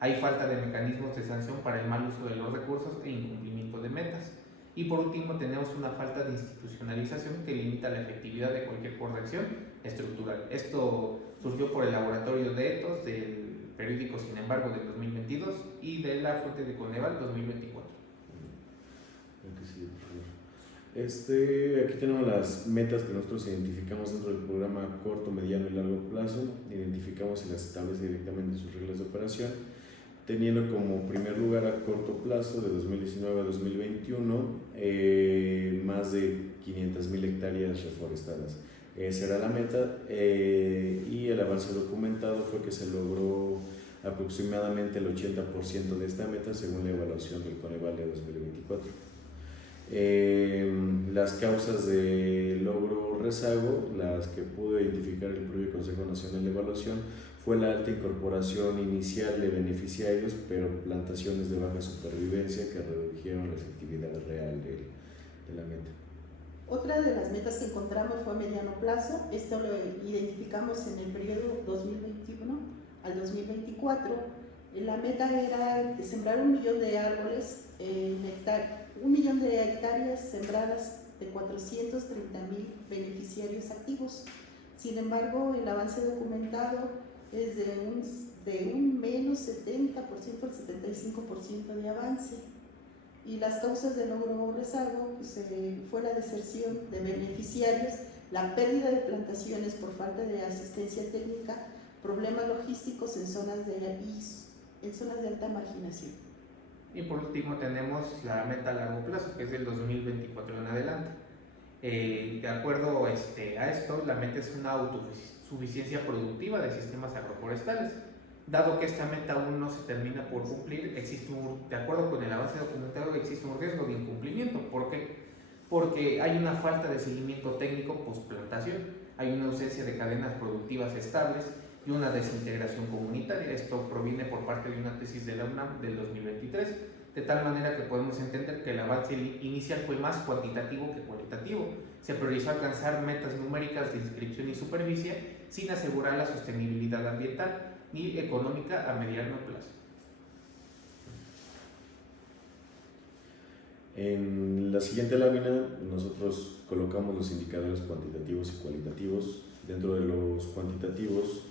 Hay falta de mecanismos de sanción para el mal uso de los recursos e incumplimiento de metas. Y por último tenemos una falta de institucionalización que limita la efectividad de cualquier corrección estructural. Esto surgió por el Laboratorio de Etos del periódico Sin embargo del 2022 y de la Fuente de Coneval 2024. Aquí tenemos las metas que nosotros identificamos dentro del programa a corto, mediano y largo plazo. Identificamos y las establece directamente sus reglas de operación, teniendo como primer lugar a corto plazo de 2019 a 2021 más de 500,000 hectáreas reforestadas. Esa era la meta y el avance documentado fue que se logró aproximadamente el 80% de esta meta según la evaluación del Coneval de 2024. Las causas de logro o rezago, las que pudo identificar el propio Consejo Nacional de Evaluación, fue la alta incorporación inicial de beneficiarios, pero plantaciones de baja supervivencia que redujeron la efectividad real de la meta. Otra de las metas que encontramos fue a mediano plazo. Esto lo identificamos en el periodo 2021 al 2024. La meta era de sembrar 1,000,000 de árboles en 1,000,000 de hectáreas sembradas de 430,000 beneficiarios activos. Sin embargo, el avance documentado es de un menos 70% al 75% de avance. Y las causas de logro o rezago pues, fue la deserción de beneficiarios, la pérdida de plantaciones por falta de asistencia técnica, problemas logísticos en zonas de alta marginación. Y por último tenemos la meta a largo plazo, que es del 2024 en adelante. De acuerdo a esto, la meta es una autosuficiencia productiva de sistemas agroforestales. Dado que esta meta aún no se termina por cumplir, de acuerdo con el avance documentado, existe un riesgo de incumplimiento. ¿Por qué? Porque hay una falta de seguimiento técnico post-plantación, hay una ausencia de cadenas productivas estables y una desintegración comunitaria. Esto proviene por parte de una tesis de la UNAM del 2023, de tal manera que podemos entender que el avance inicial fue más cuantitativo que cualitativo. Se priorizó alcanzar metas numéricas de inscripción y superficie sin asegurar la sostenibilidad ambiental ni económica a mediano plazo. En la siguiente lámina nosotros colocamos los indicadores cuantitativos y cualitativos. Dentro de los cuantitativos,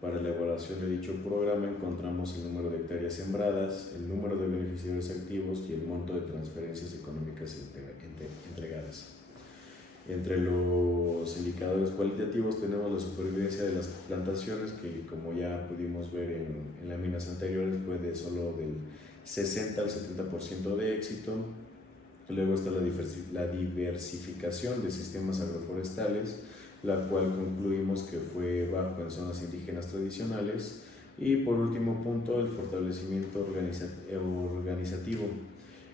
para la evaluación de dicho programa encontramos el número de hectáreas sembradas, el número de beneficiarios activos y el monto de transferencias económicas entregadas. Entre los indicadores cualitativos tenemos la supervivencia de las plantaciones, que como ya pudimos ver en láminas anteriores fue de solo del 60 al 70% de éxito. Luego está la diversificación de sistemas agroforestales, la cual concluimos que fue bajo en zonas indígenas tradicionales. Y por último punto, el fortalecimiento organizativo,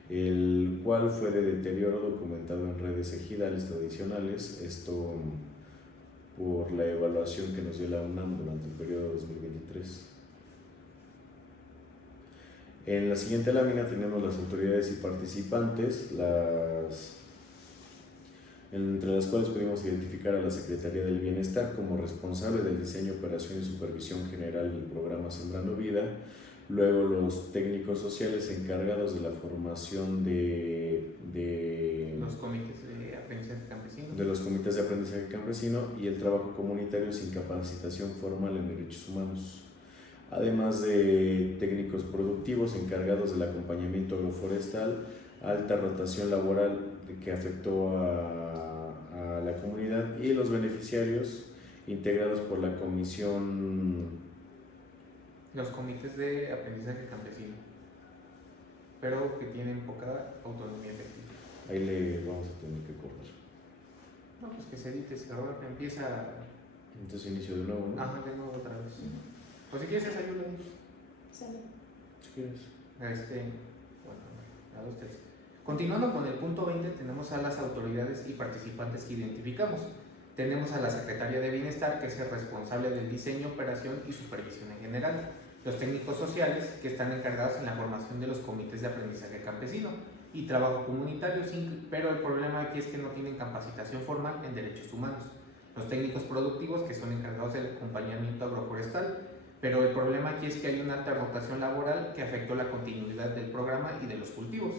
el cual fue de deterioro documentado en redes ejidales tradicionales, esto por la evaluación que nos dio la UNAM durante el periodo 2023. En la siguiente lámina tenemos las autoridades y participantes, entre las cuales pudimos identificar a la Secretaría del Bienestar como responsable del diseño, operación y supervisión general del programa Sembrando Vida. Luego los técnicos sociales encargados de la formación de Los comités de aprendizaje campesino. De los comités de aprendizaje campesino y el trabajo comunitario sin capacitación formal en derechos humanos. Además de técnicos productivos encargados del acompañamiento agroforestal, alta rotación laboral que afectó a la comunidad, y los beneficiarios integrados por la comisión. Los comités de aprendizaje campesino, pero que tienen poca autonomía efectiva. Ahí le vamos a tener que cortar. No, pues que se edite, se ahora empieza. Entonces inicio de nuevo, ¿no? Ajá, de nuevo otra vez. Pues si quieres, ayuda. ¿Sale? Si quieres. Bueno, a 2, 3. Continuando con el punto 20, tenemos a las autoridades y participantes que identificamos. Tenemos a la Secretaría de Bienestar, que es el responsable del diseño, operación y supervisión en general. Los técnicos sociales, que están encargados en la formación de los comités de aprendizaje campesino y trabajo comunitario, pero el problema aquí es que no tienen capacitación formal en derechos humanos. Los técnicos productivos, que son encargados del acompañamiento agroforestal, Pero el problema aquí es que hay una alta rotación laboral que afectó la continuidad del programa y de los cultivos.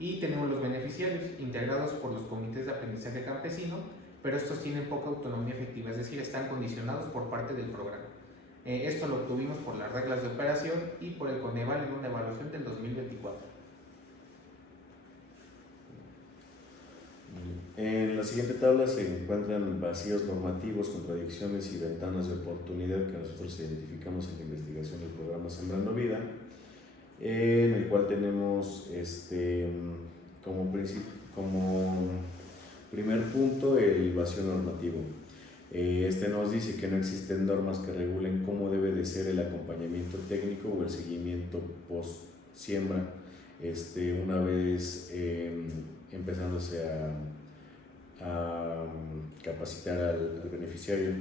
Y tenemos los beneficiarios integrados por los comités de aprendizaje campesino, pero estos tienen poca autonomía efectiva, es decir, están condicionados por parte del programa. Esto lo obtuvimos por las reglas de operación y por el Coneval en una evaluación del 2024. En la siguiente tabla se encuentran vacíos normativos, contradicciones y ventanas de oportunidad que nosotros identificamos en la investigación del programa Sembrando Vida, en el cual tenemos como primer punto el vacío normativo. Nos dice que no existen normas que regulen cómo debe de ser el acompañamiento técnico o el seguimiento post siembra, una vez empezándose a capacitar al beneficiario.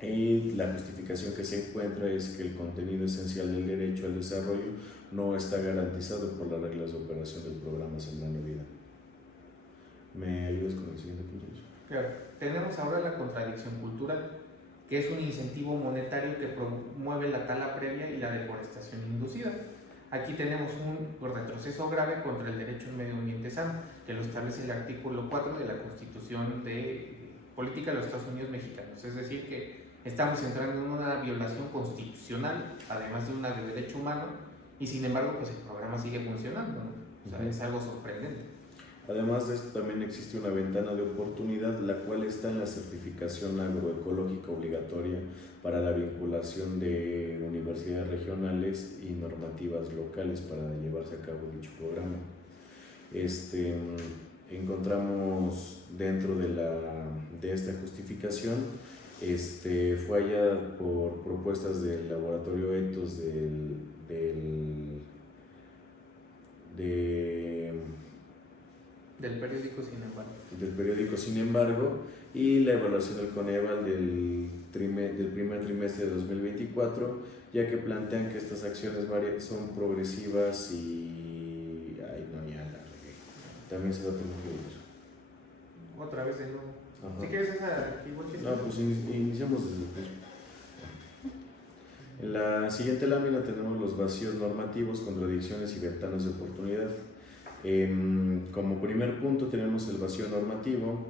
Y la justificación que se encuentra es que el contenido esencial del derecho al desarrollo no está garantizado por las reglas de operación del programa Sembrando Vida. ¿Me ayudas con el siguiente punto? Claro. Tenemos ahora la contradicción cultural, que es un incentivo monetario que promueve la tala previa y la deforestación inducida. Aquí tenemos un retroceso grave contra el derecho al medio ambiente sano, que lo establece el artículo 4 de la Constitución de Política de los Estados Unidos Mexicanos. Es decir, que estamos entrando en una violación constitucional, además de una de derecho humano, y sin embargo, pues el programa sigue funcionando, ¿no? O sea, es algo sorprendente. Además de esto, también existe una ventana de oportunidad, la cual está en la certificación agroecológica obligatoria para la vinculación de universidades regionales y normativas locales para llevarse a cabo dicho programa. Encontramos dentro de esta justificación, fue hallada por propuestas del laboratorio ETOS del periódico Sin embargo, y la evaluación del Coneval del primer trimestre de 2024, ya que plantean que estas acciones son progresivas y también se lo tengo que decir. Otra vez de nuevo. Ajá. Si quieres esa igual que No, pues iniciamos desde el principio. En la siguiente lámina tenemos los vacíos normativos, contradicciones y ventanas de oportunidad. Como primer punto tenemos el vacío normativo,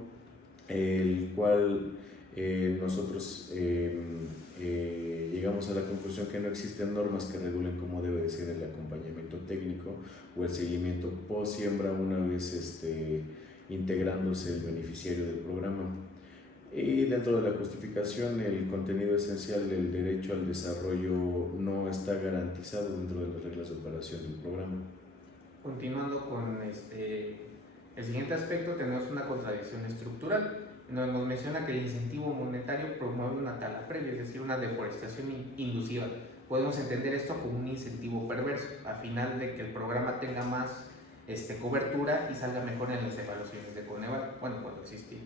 el cual nosotros llegamos a la conclusión que no existen normas que regulen cómo debe de ser el acompañamiento técnico o el seguimiento post siembra una vez integrándose el beneficiario del programa. Y dentro de la justificación, el contenido esencial del derecho al desarrollo no está garantizado dentro de las reglas de operación del programa. Continuando con el siguiente aspecto, tenemos una contradicción estructural. Nos menciona que el incentivo monetario promueve una tala previa, es decir, una deforestación inducida. Podemos entender esto como un incentivo perverso, a final de que el programa tenga más cobertura y salga mejor en las evaluaciones de Coneval, cuando existía.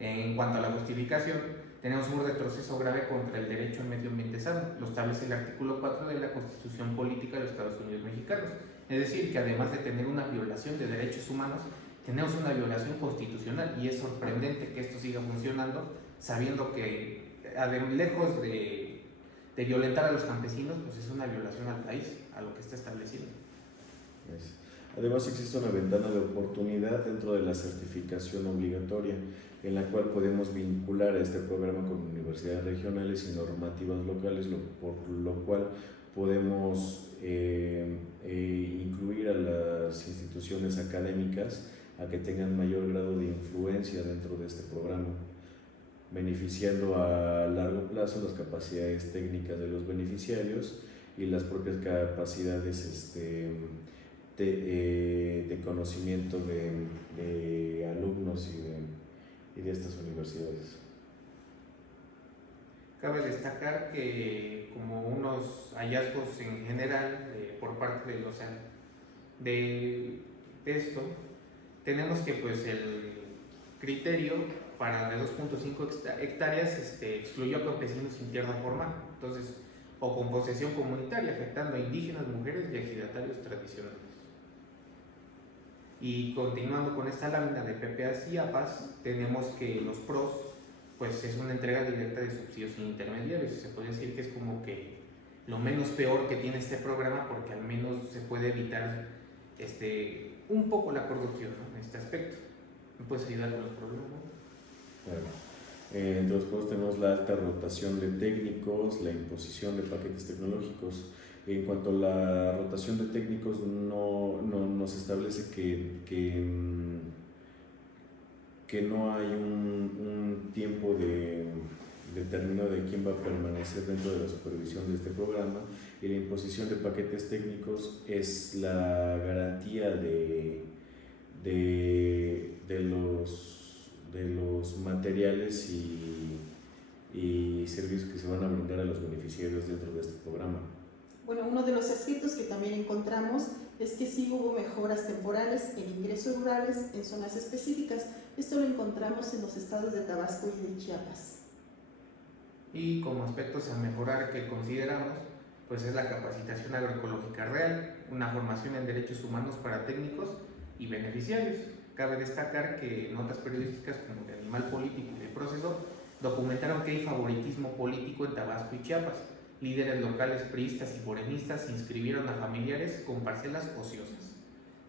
En cuanto a la justificación, tenemos un retroceso grave contra el derecho al medio ambiente sano, lo establece el artículo 4 de la Constitución Política de los Estados Unidos Mexicanos. Es decir, que además de tener una violación de derechos humanos, tenemos una violación constitucional, y es sorprendente que esto siga funcionando, sabiendo que lejos de violentar a los campesinos, pues es una violación al país, a lo que está establecido. Además, existe una ventana de oportunidad dentro de la certificación obligatoria, en la cual podemos vincular a este programa con universidades regionales y normativas locales, por lo cual podemos incluir a las instituciones académicas a que tengan mayor grado de influencia dentro de este programa, beneficiando a largo plazo las capacidades técnicas de los beneficiarios y las propias capacidades de conocimiento de alumnos y de estas universidades. Cabe destacar que como unos hallazgos en general por parte de esto, tenemos que pues el criterio para de 2.5 hectáreas excluyó a campesinos sin tierra formal, entonces, o con posesión comunitaria, afectando a indígenas, mujeres y ejidatarios tradicionales. Y continuando con esta lámina de PPAs y APAS, tenemos que los PROS pues es una entrega directa de subsidios sin intermediarios. Se puede decir que es como que lo menos peor que tiene este programa, porque al menos se puede evitar un poco la corrupción, ¿no? En este aspecto. ¿Me puedes ayudar con los problemas? ¿No? Claro. Entre los juegos tenemos la alta rotación de técnicos, la imposición de paquetes tecnológicos. En cuanto a la rotación de técnicos, no se establece que no hay un tiempo determinado de quién va a permanecer dentro de la supervisión de este programa, y la imposición de paquetes técnicos es la garantía de los materiales y servicios que se van a brindar a los beneficiarios dentro de este programa. Bueno, uno de los aspectos que también encontramos es que sí hubo mejoras temporales en ingresos rurales en zonas específicas. Esto lo encontramos en los estados de Tabasco y de Chiapas. Y como aspectos a mejorar que consideramos, pues es la capacitación agroecológica real, una formación en derechos humanos para técnicos y beneficiarios. Cabe destacar que notas periodísticas como de Animal Político y de Proceso documentaron que hay favoritismo político en Tabasco y Chiapas. Líderes locales priistas y morenistas inscribieron a familiares con parcelas ociosas.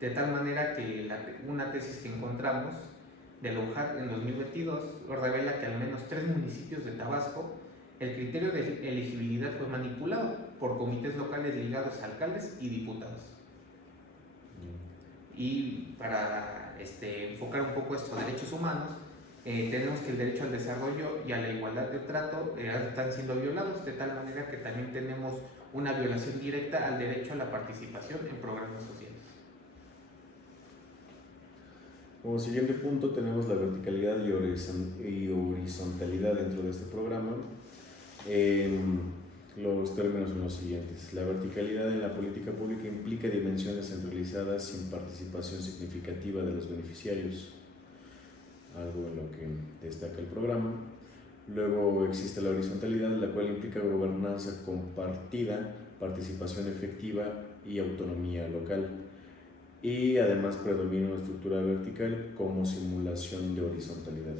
De tal manera que una tesis que encontramos de la UJAT en 2022 revela que al menos 3 municipios de Tabasco el criterio de elegibilidad fue manipulado por comités locales ligados a alcaldes y diputados. Y para enfocar un poco estos derechos humanos, tenemos que el derecho al desarrollo y a la igualdad de trato están siendo violados, de tal manera que también tenemos una violación directa al derecho a la participación en programas sociales. Como siguiente punto tenemos la verticalidad y horizontalidad dentro de este programa. Los términos son los siguientes. La verticalidad en la política pública implica dimensiones centralizadas sin participación significativa de los beneficiarios, algo en lo que destaca el programa. Luego existe la horizontalidad, la cual implica gobernanza compartida, participación efectiva y autonomía local. Y además predomina una estructura vertical como simulación de horizontalidad.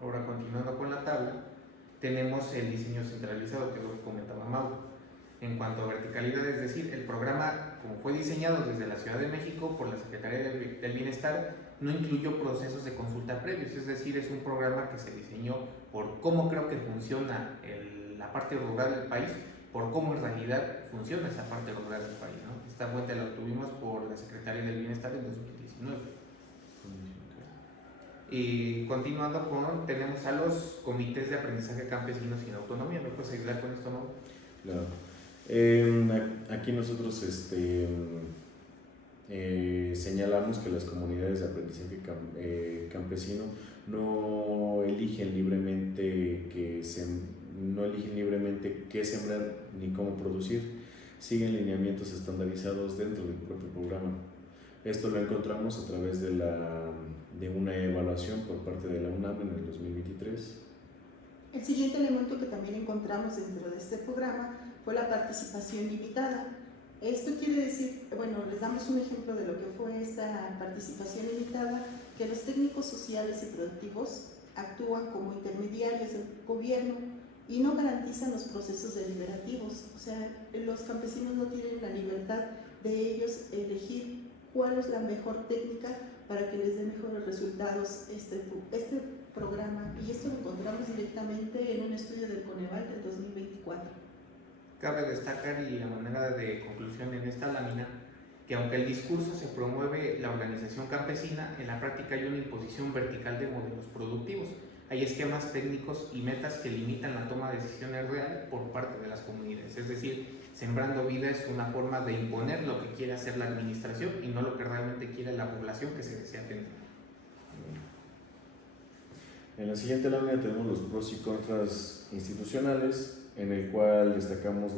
Ahora, continuando con la tabla, tenemos el diseño centralizado, que es lo que comentaba Mau. En cuanto a verticalidad, es decir, el programa, como fue diseñado desde la Ciudad de México por la Secretaría del Bienestar, no incluyó procesos de consulta previos, es decir, es un programa que se diseñó por cómo creo que funciona la parte rural del país, por cómo en realidad funciona esa parte rural del país, ¿no? Esta fuente la obtuvimos por la Secretaría del Bienestar en 2019. Y continuando tenemos a los comités de aprendizaje campesinos sin autonomía. ¿Me puedes ayudar con esto, no? Claro. Aquí nosotros señalamos que las comunidades de aprendizaje campesino no eligen libremente qué sembrar ni cómo producir, siguen lineamientos estandarizados dentro del propio programa. Esto lo encontramos a través de una evaluación por parte de la UNAM en el 2023. El siguiente elemento que también encontramos dentro de este programa fue la participación limitada. Esto quiere decir, bueno, les damos un ejemplo de lo que fue esta participación limitada, que los técnicos sociales y productivos actúan como intermediarios del gobierno y no garantizan los procesos deliberativos. O sea, los campesinos no tienen la libertad de ellos elegir cuál es la mejor técnica para que les dé mejores resultados este programa, y esto lo encontramos directamente en un estudio del Coneval del 2024. Cabe destacar, y a manera de conclusión en esta lámina, que aunque el discurso se promueve la organización campesina, en la práctica hay una imposición vertical de modelos productivos. Hay esquemas técnicos y metas que limitan la toma de decisiones real por parte de las comunidades. Es decir, Sembrando Vida es una forma de imponer lo que quiere hacer la administración y no lo que realmente quiere la población que se desea atender. En la siguiente lámina tenemos los pros y contras institucionales, en el cual destacamos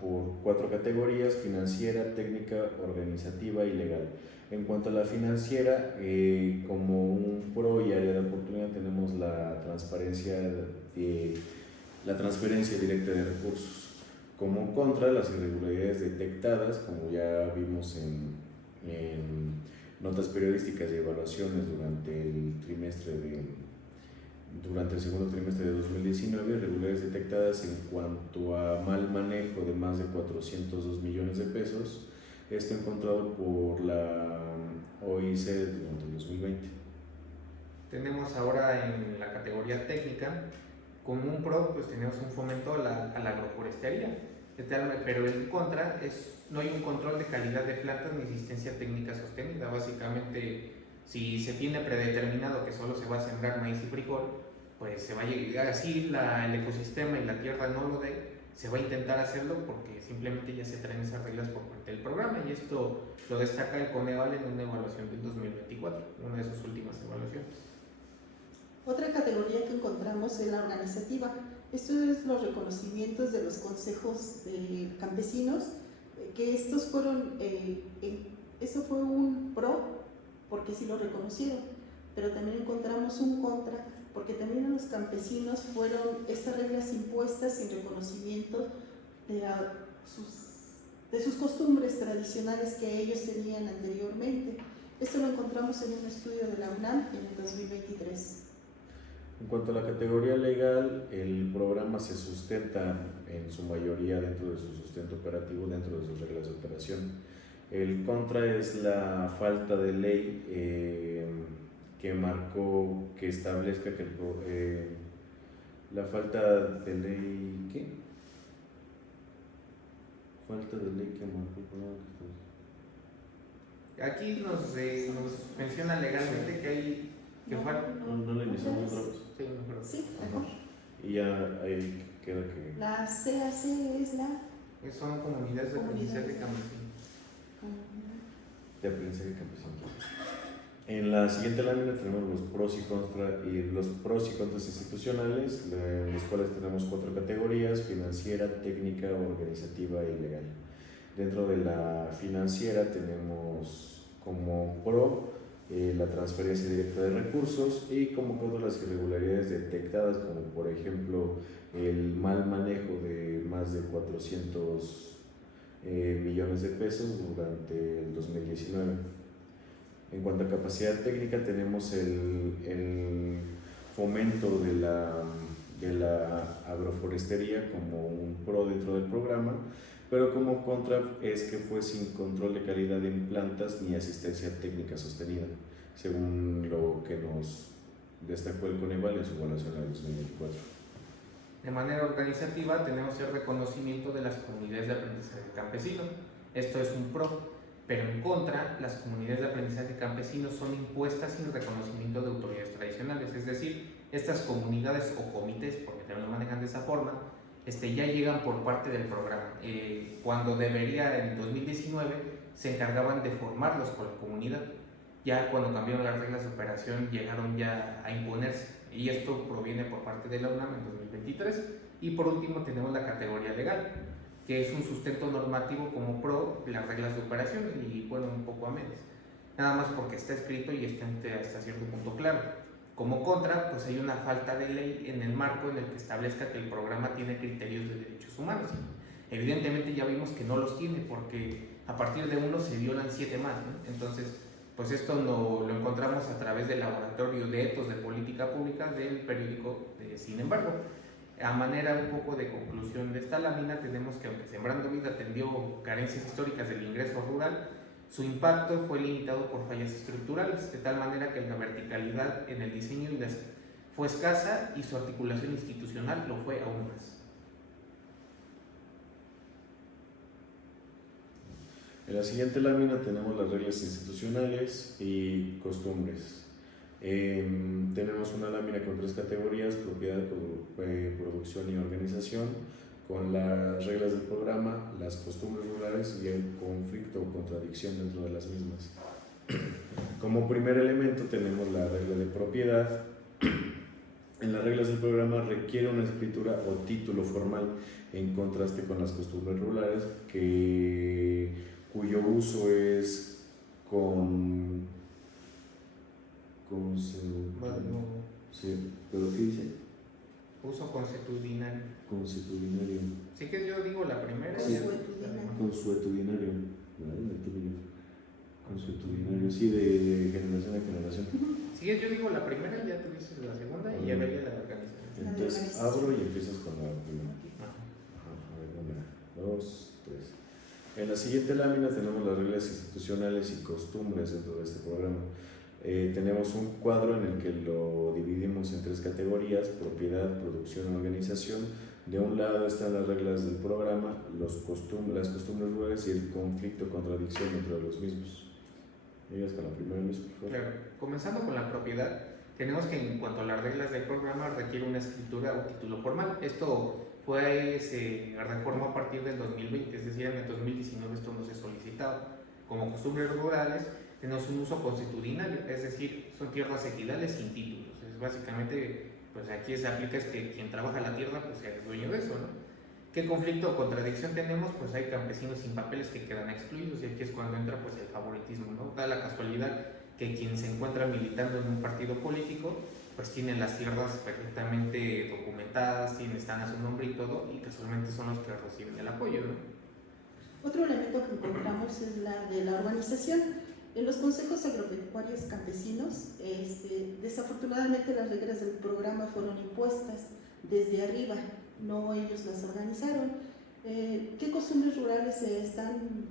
por 4 categorías: financiera, técnica, organizativa y legal. En cuanto a la financiera, como un pro y área de oportunidad, tenemos la transferencia directa de recursos. Como contra, las irregularidades detectadas, como ya vimos en notas periodísticas y evaluaciones durante el trimestre durante el segundo trimestre de 2019, irregularidades detectadas en cuanto a mal manejo de más de 402 millones de pesos, esto encontrado por la OIC durante el 2020. Tenemos ahora en la categoría técnica, como un pro, pues tenemos un fomento a la agroforestería, pero en contra no hay un control de calidad de plantas ni asistencia técnica sostenida. Básicamente, si se tiene predeterminado que solo se va a sembrar maíz y frijol, pues se va a llegar así el ecosistema y la tierra no lo dé, se va a intentar hacerlo porque simplemente ya se traen esas reglas por parte del programa, y esto lo destaca el Coneval en una evaluación del 2024, una de sus últimas evaluaciones. Otra categoría que encontramos es la organizativa. Esto es los reconocimientos de los consejos de campesinos, que estos fueron, eso fue un pro, porque sí lo reconocieron, pero también encontramos un contra, porque también a los campesinos fueron estas reglas impuestas sin reconocimiento de sus costumbres tradicionales que ellos tenían anteriormente. Esto lo encontramos en un estudio de la UNAM en el 2023. En cuanto a la categoría legal, el programa se sustenta en su mayoría dentro de su sustento operativo, dentro de sus reglas de operación. El contra es la falta de ley que marcó, que establezca que la falta de ley, ¿qué? Falta de ley que marcó el programa. Aquí nos menciona legalmente que hay que no le iniciamos otra vez. Sí, mejor. Sí, mejor. Y ya ahí queda que... La CAC es la Son comunidades de aprendizaje campesino. de aprendizaje campesino. En la siguiente lámina tenemos los pros y contras institucionales, en los cuales tenemos 4 categorías: financiera, técnica, organizativa y legal. Dentro de la financiera tenemos como pro la transferencia directa de recursos, y como contra las irregularidades detectadas, como por ejemplo el mal manejo de más de 400 millones de pesos durante el 2019. En cuanto a capacidad técnica, tenemos el fomento de la agroforestería como un pro dentro del programa, pero como contra es que fue sin control de calidad en plantas ni asistencia técnica sostenida, según lo que nos destacó el Coneval en su evaluación del 2024. De manera organizativa tenemos el reconocimiento de las comunidades de aprendizaje campesino. Esto es un pro, pero en contra, las comunidades de aprendizaje campesino son impuestas sin reconocimiento de autoridades tradicionales, es decir, estas comunidades o comités, porque también lo manejan de esa forma, ya llegan por parte del programa, cuando debería en 2019 se encargaban de formarlos con la comunidad. Ya cuando cambiaron las reglas de operación llegaron ya a imponerse, y esto proviene por parte de la UNAM en 2023. Y por último tenemos la categoría legal, que es un sustento normativo como pro de las reglas de operación, y bueno, un poco a medias, nada más porque está escrito y está hasta cierto punto claro. Como contra, pues hay una falta de ley en el marco en el que establezca que el programa tiene criterios de derechos humanos. Evidentemente ya vimos que no los tiene, porque a partir de uno se violan 7 más, ¿no? Entonces, pues esto lo encontramos a través del Laboratorio de Etos de Política Pública del periódico Sin embargo. A manera un poco de conclusión de esta lámina, tenemos que aunque Sembrando Vida atendió carencias históricas del ingreso rural, su impacto fue limitado por fallas estructurales, de tal manera que la verticalidad en el diseño fue escasa y su articulación institucional lo fue aún más. En la siguiente lámina tenemos las reglas institucionales y costumbres. Tenemos una lámina con 3 categorías: propiedad, producción y organización, con las reglas del programa, las costumbres rurales y el conflicto o contradicción dentro de las mismas. Como primer elemento tenemos la regla de propiedad. En las reglas del programa requiere una escritura o título formal, en contraste con las costumbres rurales, cuyo uso es sí, pero ¿qué dice? Uso consuetudinario. Consuetudinario. Sí, que yo digo la primera. Consuetudinario. Consuetudinario. Consuetudinario, sí, de generación a generación. Si yo digo la primera, ya tú dices la segunda y ya vería la organización. Entonces abro y empiezas con la primera. Ajá. A ver, 1, 2, 3. En la siguiente lámina tenemos las reglas institucionales y costumbres dentro de este programa. Tenemos un cuadro en el que lo dividimos en 3 categorías: propiedad, producción y organización. De un lado están las reglas del programa, las costumbres rurales y el conflicto, contradicción entre los mismos. Llegas con la primera, Luis, por favor. Claro, comenzando con la propiedad, tenemos que en cuanto a las reglas del programa requiere una escritura o título formal. Esto se reformó a partir del 2020, es decir, en el 2019 esto no se solicitaba. Como costumbres rurales tenemos un uso consuetudinario, es decir, son tierras ejidales sin títulos. Es básicamente, pues aquí se aplica es que quien trabaja la tierra pues sea el dueño de eso, ¿no? ¿Qué conflicto o contradicción tenemos? Pues hay campesinos sin papeles que quedan excluidos y aquí es cuando entra pues el favoritismo, ¿no? Da la casualidad que quien se encuentra militando en un partido político pues tiene las tierras perfectamente documentadas, están a su nombre y todo, y casualmente son los que reciben el apoyo, ¿no? Otro elemento que encontramos es la de la urbanización. En los consejos agropecuarios campesinos, desafortunadamente las reglas del programa fueron impuestas desde arriba, no ellos las organizaron. ¿Qué costumbres rurales se están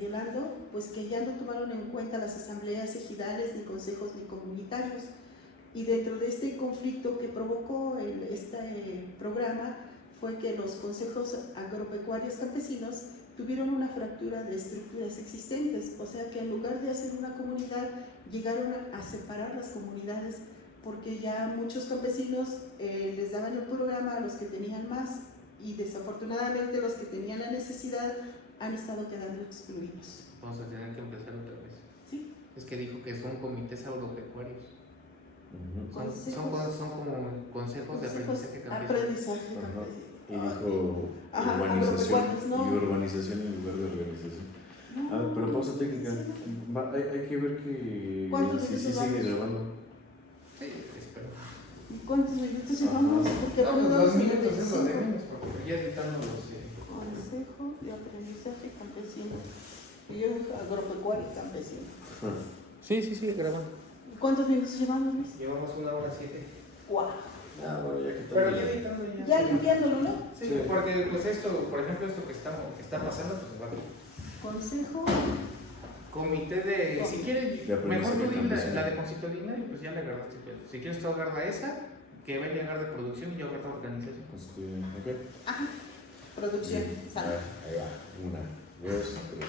violando? Pues que ya no tomaron en cuenta las asambleas ejidales, ni consejos, ni comunitarios. Y dentro de este conflicto que provocó este programa fue que los consejos agropecuarios campesinos tuvieron una fractura de estructuras existentes, o sea que en lugar de hacer una comunidad, llegaron a separar las comunidades, porque ya muchos campesinos les daban el programa a los que tenían más, y desafortunadamente los que tenían la necesidad han estado quedando excluidos. Vamos a tener que empezar otra vez. ¿Sí? Es que dijo que son comités agropecuarios. Uh-huh. Son como consejos de aprendizaje campesino. Aprendizaje campesino. Y dijo Ajá, urbanización, no. y urbanización en lugar de organización. No, Pero pausa técnica. sí. Hay que ver que ¿Cuántos sí minutos sigue vamos? grabando. Sí, espero. ¿Cuántos minutos llevamos? Porque No, apenas pues 2 minutos es cinco. lo de menos, porque ya editamos los... Consejo de aprendizaje campesino. Y yo agropecuario campesino. Sí, grabando. ¿Cuántos minutos llevamos, Luis? Llevamos 1 hora 7. ¡Guau! Bueno, ya que Pero ya editando Ya limpiándolo, ¿no? Sí, Sí. porque pues esto, por ejemplo, esto que está pasando, pues va a... Consejo. Comité de... Si quieres, De mejor tú aprendizaje di campesino. la de constitucional, pues ya le agarraste. Si quieres tú agarra esa, que Beli agarra de producción y yo agarro organización. Ok. Ajá. Producción. Sale. Ahí va. 1, 2, 3.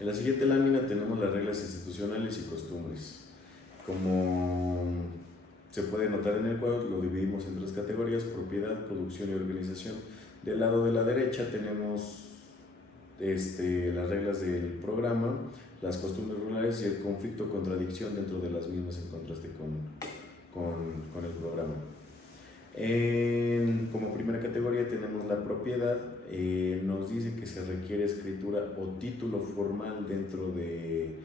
En la siguiente lámina tenemos las reglas institucionales y costumbres. Como se puede notar en el cuadro, lo dividimos en 3 categorías: propiedad, producción y organización. Del lado de la derecha tenemos las reglas del programa, las costumbres rurales y el conflicto o contradicción dentro de las mismas en contraste con el programa. Como primera categoría tenemos la propiedad. Nos dice que se requiere escritura o título formal dentro de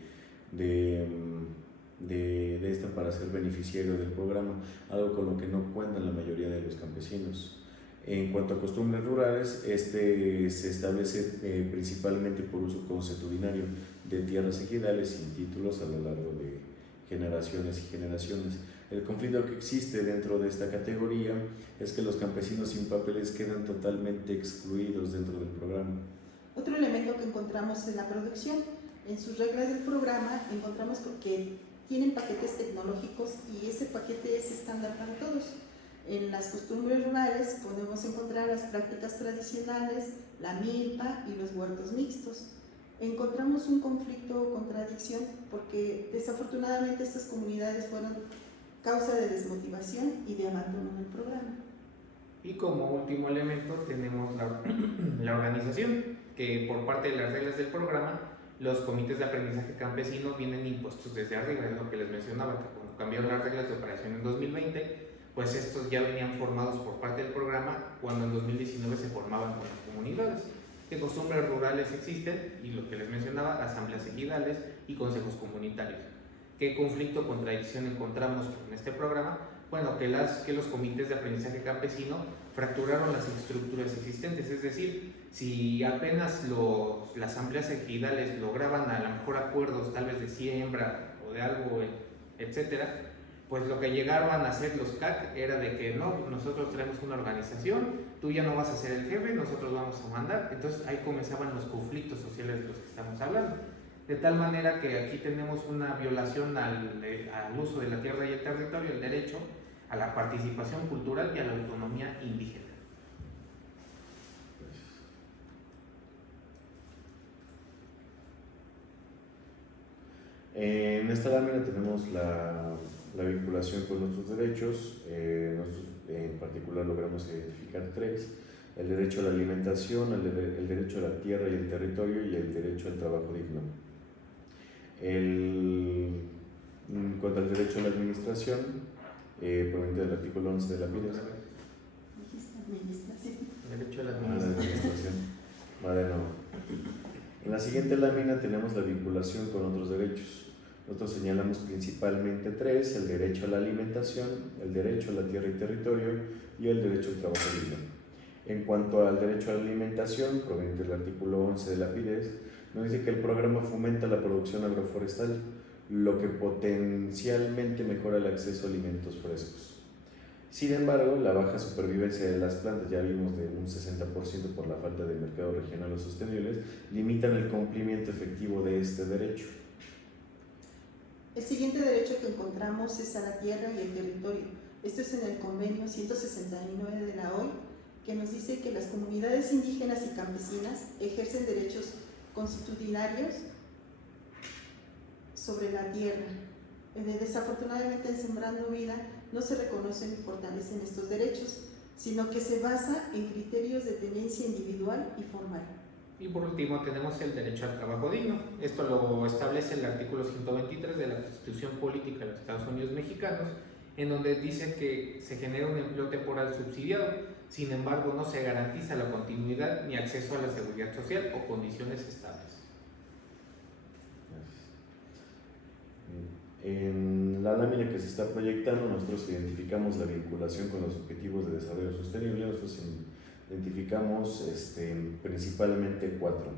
esta para ser beneficiario del programa, algo con lo que no cuentan la mayoría de los campesinos. En cuanto a costumbres rurales, se establece principalmente por uso consuetudinario de tierras ejidales sin títulos a lo largo de generaciones y generaciones. El conflicto que existe dentro de esta categoría es que los campesinos sin papeles quedan totalmente excluidos dentro del programa. Otro elemento que encontramos en la producción, en sus reglas del programa, encontramos que tienen paquetes tecnológicos y ese paquete es estándar para todos. En las costumbres rurales podemos encontrar las prácticas tradicionales, la milpa y los huertos mixtos. Encontramos un conflicto o contradicción porque desafortunadamente estas comunidades fueron causa de desmotivación y de abandono del programa. Y como último elemento tenemos la organización, que por parte de las reglas del programa, los comités de aprendizaje campesino vienen impuestos desde arriba, es lo que les mencionaba, que cuando cambiaron las reglas de operación en 2020, pues estos ya venían formados por parte del programa cuando en 2019 se formaban con las comunidades. ¿Qué costumbres rurales existen? Y lo que les mencionaba, asambleas ejidales y consejos comunitarios. ¿Qué conflicto o contradicción encontramos en este programa? Bueno, que los comités de aprendizaje campesino fracturaron las estructuras existentes, es decir, si apenas las asambleas ejidales lograban a lo mejor acuerdos tal vez de siembra o de algo, etcétera, pues lo que llegaban a hacer los CAC era de que no, nosotros tenemos una organización, tú ya no vas a ser el jefe, nosotros vamos a mandar. Entonces ahí comenzaban los conflictos sociales de los que estamos hablando. De tal manera que aquí tenemos una violación al uso de la tierra y el territorio, el derecho a la participación cultural y a la autonomía indígena. En esta lámina tenemos la vinculación con nuestros derechos. Nosotros en particular logramos identificar tres: el derecho a la alimentación, el derecho a la tierra y el territorio, y el derecho al trabajo digno. En cuanto al derecho a la administración, proveniente del artículo 11 de la PIDES. Derecho a la administración. Vale, no. En la siguiente lámina tenemos la vinculación con otros derechos. Nosotros señalamos principalmente tres: el derecho a la alimentación, el derecho a la tierra y territorio, y el derecho al trabajo digno. En cuanto al derecho a la alimentación, proveniente del artículo 11 de la PIDES, nos dice que el programa fomenta la producción agroforestal, lo que potencialmente mejora el acceso a alimentos frescos. Sin embargo, la baja supervivencia de las plantas, ya vimos de un 60% por la falta de mercados regionales sostenibles, limitan el cumplimiento efectivo de este derecho. El siguiente derecho que encontramos es a la tierra y el territorio. Esto es en el convenio 169 de la OIT, que nos dice que las comunidades indígenas y campesinas ejercen derechos constitucionarios sobre la tierra. Desafortunadamente, en Sembrando Vida no se reconocen y fortalecen estos derechos, sino que se basa en criterios de tenencia individual y formal. Y por último tenemos el derecho al trabajo digno. Esto lo establece el artículo 123 de la Constitución Política de los Estados Unidos Mexicanos, en donde dice que se genera un empleo temporal subsidiado. Sin embargo, no se garantiza la continuidad ni acceso a la seguridad social o condiciones estables. En la lámina que se está proyectando, nosotros identificamos la vinculación con los objetivos de desarrollo sostenible. Nosotros identificamos principalmente cuatro: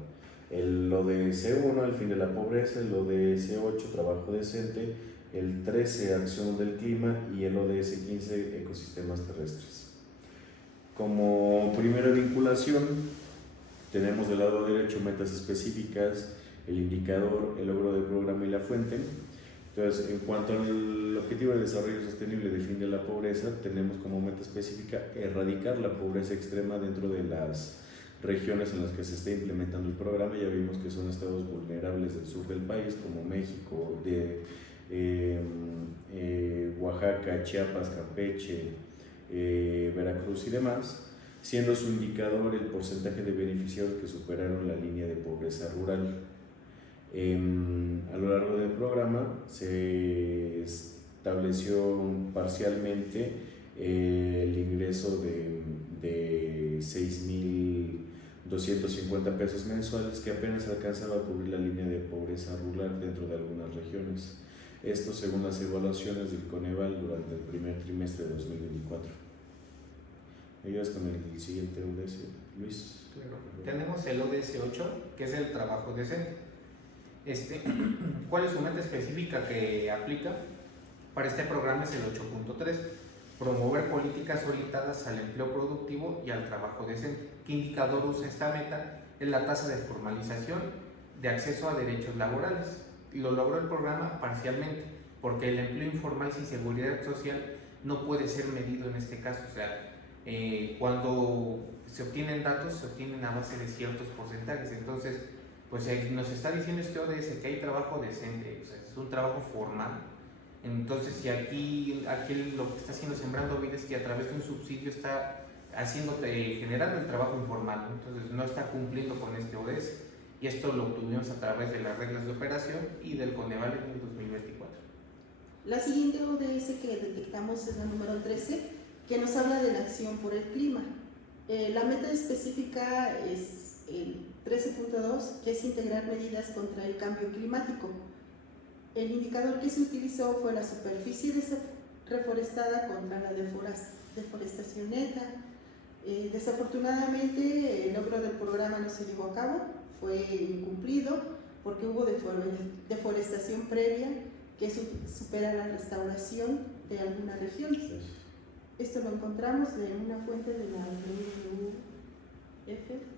el ODS-1, el fin de la pobreza; el ODS-8, trabajo decente; el 13, acción del clima; y el ODS-15, ecosistemas terrestres. Como primera vinculación, tenemos del lado derecho metas específicas, el indicador, el logro del programa y la fuente. Entonces, en cuanto al objetivo de desarrollo sostenible de fin de la pobreza, tenemos como meta específica erradicar la pobreza extrema dentro de las regiones en las que se está implementando el programa. Ya vimos que son estados vulnerables del sur del país, como México, Oaxaca, Chiapas, Campeche, Veracruz y demás, siendo su indicador el porcentaje de beneficiarios que superaron la línea de pobreza rural. A lo largo del programa se estableció parcialmente el ingreso de 6,250 pesos mensuales, que apenas alcanzaba a cubrir la línea de pobreza rural dentro de algunas regiones. Esto según las evaluaciones del Coneval durante el primer trimestre de 2024. ¿Me ayudas con el siguiente ODS, Luis? Claro. Tenemos el ODS-8, que es el trabajo decente. ¿Cuál es su meta específica que aplica? Para este programa es el 8.3, promover políticas orientadas al empleo productivo y al trabajo decente. ¿Qué indicador usa esta meta? Es la tasa de formalización de acceso a derechos laborales. Lo logró el programa parcialmente, porque el empleo informal sin seguridad social no puede ser medido en este caso. O sea, cuando se obtienen datos, se obtienen a base de ciertos porcentajes. Entonces, pues nos está diciendo este ODS que hay trabajo decente, o sea, es un trabajo formal. Entonces, si aquí lo que está haciendo Sembrando Vida es que a través de un subsidio está generando el trabajo informal, entonces no está cumpliendo con este ODS, y esto lo obtuvimos a través de las reglas de operación y del Coneval en el 2024. La siguiente ODS que detectamos es la número 13, que nos habla de la acción por el clima. La meta específica es el 13.2, que es integrar medidas contra el cambio climático. El indicador que se utilizó fue la superficie reforestada contra la deforestación neta, Desafortunadamente, el logro del programa no se llevó a cabo, fue incumplido porque hubo deforestación previa que supera la restauración de algunas regiones. Esto lo encontramos en una fuente de la WWF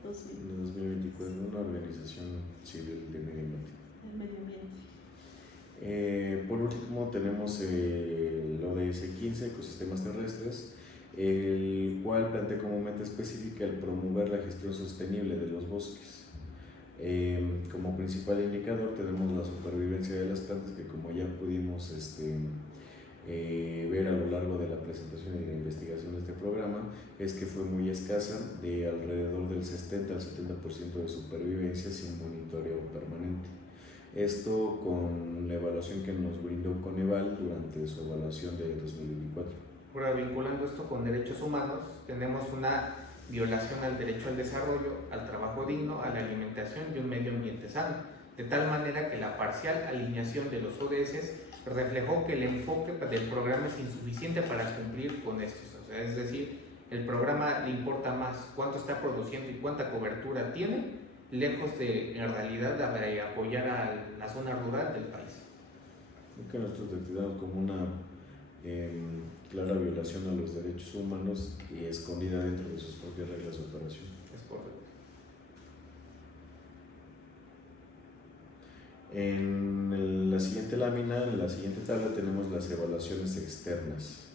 2024, una organización civil de medio ambiente. El medio ambiente. Por último tenemos el ODS 15, ecosistemas terrestres, el cual plantea como meta específica el promover la gestión sostenible de los bosques. Como principal indicador tenemos la supervivencia de las plantas, que como ya pudimos ver a lo largo de la presentación y de la investigación de este programa, es que fue muy escasa, de alrededor del 60 al 70% de supervivencia sin monitoreo permanente. Esto con la evaluación que nos brindó Coneval durante su evaluación de 2024. Ahora, vinculando esto con derechos humanos, tenemos una violación al derecho al desarrollo, al trabajo digno, a la alimentación y un medio ambiente sano, de tal manera que la parcial alineación de los ODS reflejó que el enfoque del programa es insuficiente para cumplir con estos. O sea, es decir, el programa le importa más cuánto está produciendo y cuánta cobertura tiene, lejos de en realidad de apoyar a la zona rural del país. Creo que nosotros detectamos como una clara violación a los derechos humanos y escondida dentro de sus propias reglas de operación. Es correcto. En la siguiente lámina, en la siguiente tabla, tenemos las evaluaciones externas.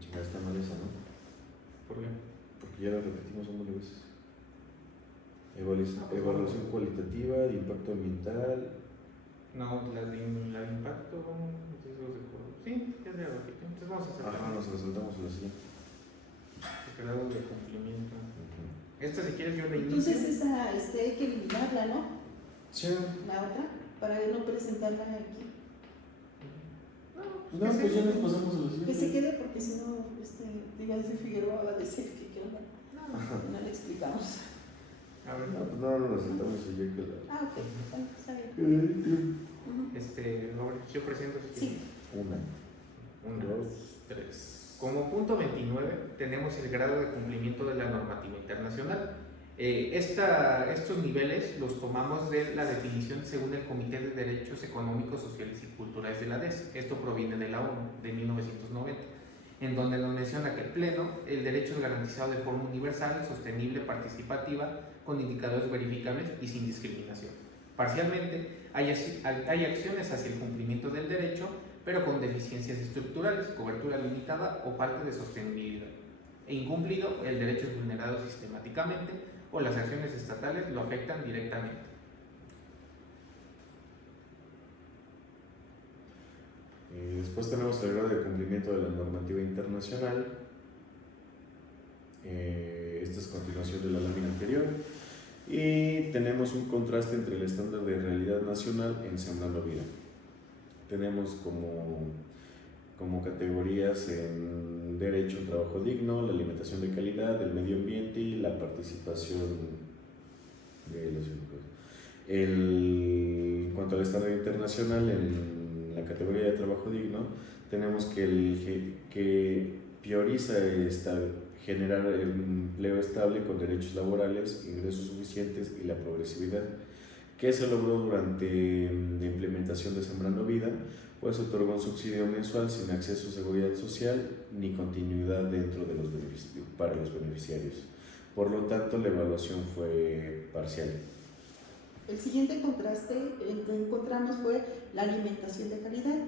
Chica, está mal esa, ¿no? ¿Por qué? Porque ya la repetimos un montón de veces. Evaluación cualitativa, de impacto ambiental. No, la de impacto, sí, ya se repite. Entonces vamos a hacer Nos resaltamos en la siguiente. grado de cumplimiento. Esta, si quieres, yo la inicio. Entonces esa hay que eliminarla, ¿no? Sí. La otra, para no presentarla aquí. No, pues ya nos pasamos a la siguiente. Que se quede porque si no, Díaz de Figueroa va a decir que qué onda. No le explicamos. A ver, No, pues no lo resaltamos y ya que la... Ok, bueno, está bien. Robert, yo presento. Si Sí. Una, dos, tres. Como punto 29 tenemos el grado de cumplimiento de la normativa internacional. Estos niveles los tomamos de la definición según el Comité de Derechos Económicos, Sociales y Culturales de la DES. Esto proviene de la ONU de 1990, en donde nos menciona que el derecho es garantizado de forma universal, sostenible, participativa, con indicadores verificables y sin discriminación. Parcialmente, hay acciones hacia el cumplimiento del derecho, pero con deficiencias estructurales, cobertura limitada o falta de sostenibilidad. E incumplido, el derecho es vulnerado sistemáticamente o las acciones estatales lo afectan directamente. Después tenemos el grado de cumplimiento de la normativa internacional. Esta es continuación de la lámina anterior. Y tenemos un contraste entre el estándar de realidad nacional en Sembrando Vida. Tenemos como categorías en derecho al trabajo digno, la alimentación de calidad, el medio ambiente y la participación de los ciudadanos. En cuanto al estándar internacional, en la categoría de trabajo digno, tenemos que prioriza generar empleo estable con derechos laborales, ingresos suficientes y la progresividad. ¿Qué se logró durante la implementación de Sembrando Vida? Pues otorgó un subsidio mensual sin acceso a seguridad social ni continuidad dentro de para los beneficiarios. Por lo tanto, la evaluación fue parcial. El siguiente contraste que encontramos fue la alimentación de calidad.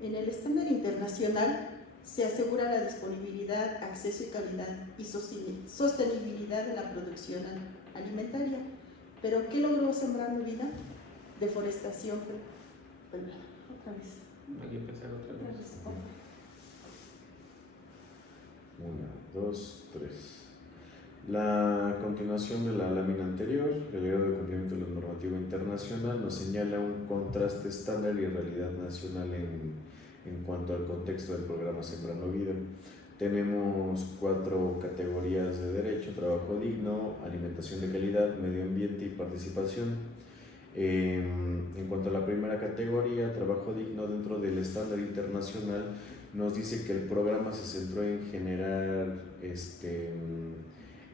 En el estándar internacional se asegura la disponibilidad, acceso y calidad y sostenibilidad de la producción alimentaria. ¿Pero qué logró Sembrando Vida? Deforestación. Otra vez. Hay que empezar otra vez. Una, dos, tres. La continuación de la lámina anterior, el grado de cumplimiento de la normativa internacional, nos señala un contraste estándar y realidad nacional en cuanto al contexto del programa Sembrando Vida. Tenemos 4 categorías de derecho: trabajo digno, alimentación de calidad, medio ambiente y participación. En cuanto a la primera categoría, trabajo digno, dentro del estándar internacional, nos dice que el programa se centró en generar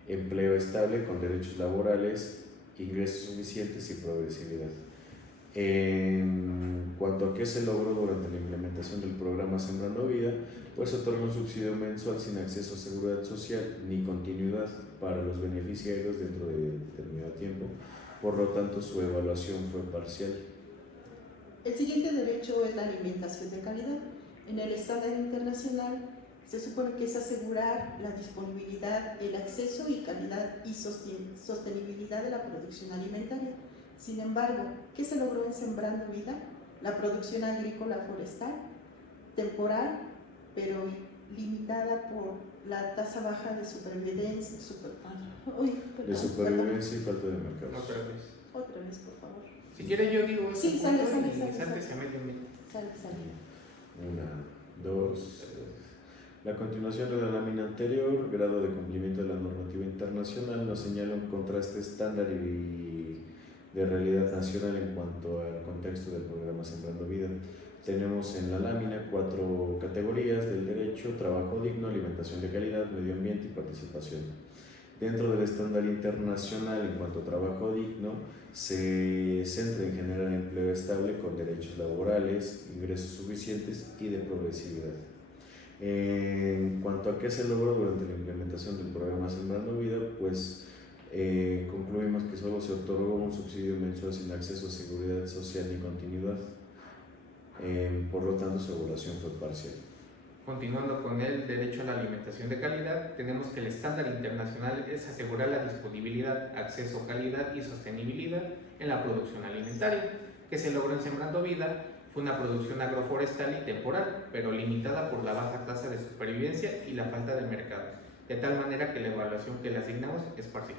empleo estable con derechos laborales, ingresos suficientes y progresividad. En cuanto a qué se logró durante la implementación del programa Sembrando Vida, pues otorga un subsidio mensual sin acceso a seguridad social ni continuidad para los beneficiarios dentro de determinado tiempo, por lo tanto su evaluación fue parcial. El siguiente derecho es la alimentación de calidad. En el estándar internacional se supone que es asegurar la disponibilidad, el acceso y calidad y sostenibilidad de la producción alimentaria. Sin embargo, ¿qué se logró en Sembrando Vida? La producción agrícola forestal, temporal, pero limitada por la tasa baja de supervivencia, supervivencia y falta de mercados. Otra vez, por favor. Si quiere yo digo sí, sale a medio ambiente. Sale. 1, 2, 3. La continuación de la lámina anterior, grado de cumplimiento de la normativa internacional, nos señala un contraste estándar y de realidad nacional en cuanto al contexto del programa Sembrando Vida. Tenemos en la lámina 4 categorías del derecho: trabajo digno, alimentación de calidad, medio ambiente y participación. Dentro del estándar internacional en cuanto a trabajo digno, se centra en generar empleo estable con derechos laborales, ingresos suficientes y de progresividad. En cuanto a qué se logró durante la implementación del programa Sembrando Vida, pues concluimos que solo se otorgó un subsidio mensual sin acceso a seguridad social ni continuidad. Por lo tanto, su evaluación fue parcial. Continuando con el derecho a la alimentación de calidad, tenemos que el estándar internacional es asegurar la disponibilidad, acceso, calidad y sostenibilidad en la producción alimentaria, que se logró en Sembrando Vida. Fue una producción agroforestal y temporal, pero limitada por la baja tasa de supervivencia y la falta de mercado, de tal manera que la evaluación que le asignamos es parcial.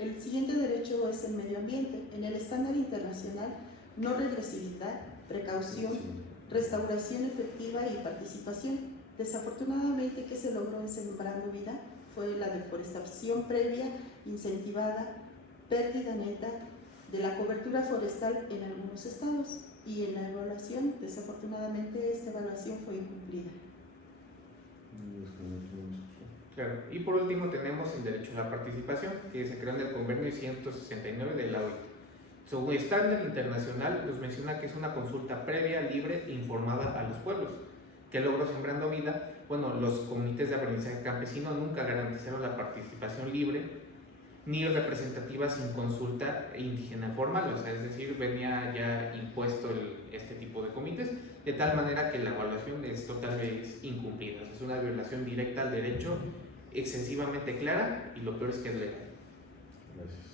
El siguiente derecho es el medio ambiente. En el estándar internacional, no regresividad, precaución, restauración efectiva y participación. Desafortunadamente, ¿qué se logró en Sembrando Vida? Fue la deforestación previa, incentivada, pérdida neta de la cobertura forestal en algunos estados, y en la evaluación, desafortunadamente, esta evaluación fue incumplida. Claro. Y por último tenemos el derecho a la participación, que se creó en el convenio 169 de la OIT. Su estándar internacional nos menciona que es una consulta previa, libre e informada a los pueblos. ¿Qué logró Sembrando Vida? Bueno, los comités de aprendizaje campesino nunca garantizaron la participación libre ni representativa sin consulta indígena formal, o sea, es decir, venía ya impuesto este tipo de comités, de tal manera que la evaluación es totalmente incumplida. Es una violación directa al derecho, excesivamente clara, y lo peor es que es legal. Gracias.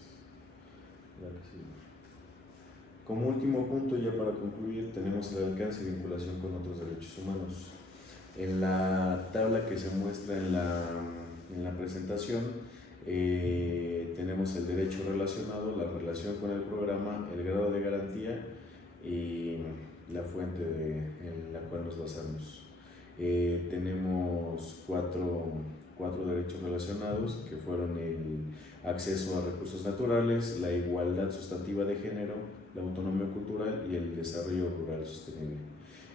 Como último punto, ya para concluir, tenemos el alcance y vinculación con otros derechos humanos. En la tabla que se muestra en la presentación, tenemos el derecho relacionado, la relación con el programa, el grado de garantía y la fuente en la cual nos basamos. Tenemos cuatro derechos relacionados, que fueron el acceso a recursos naturales, la igualdad sustantiva de género, la autonomía cultural y el desarrollo rural sostenible.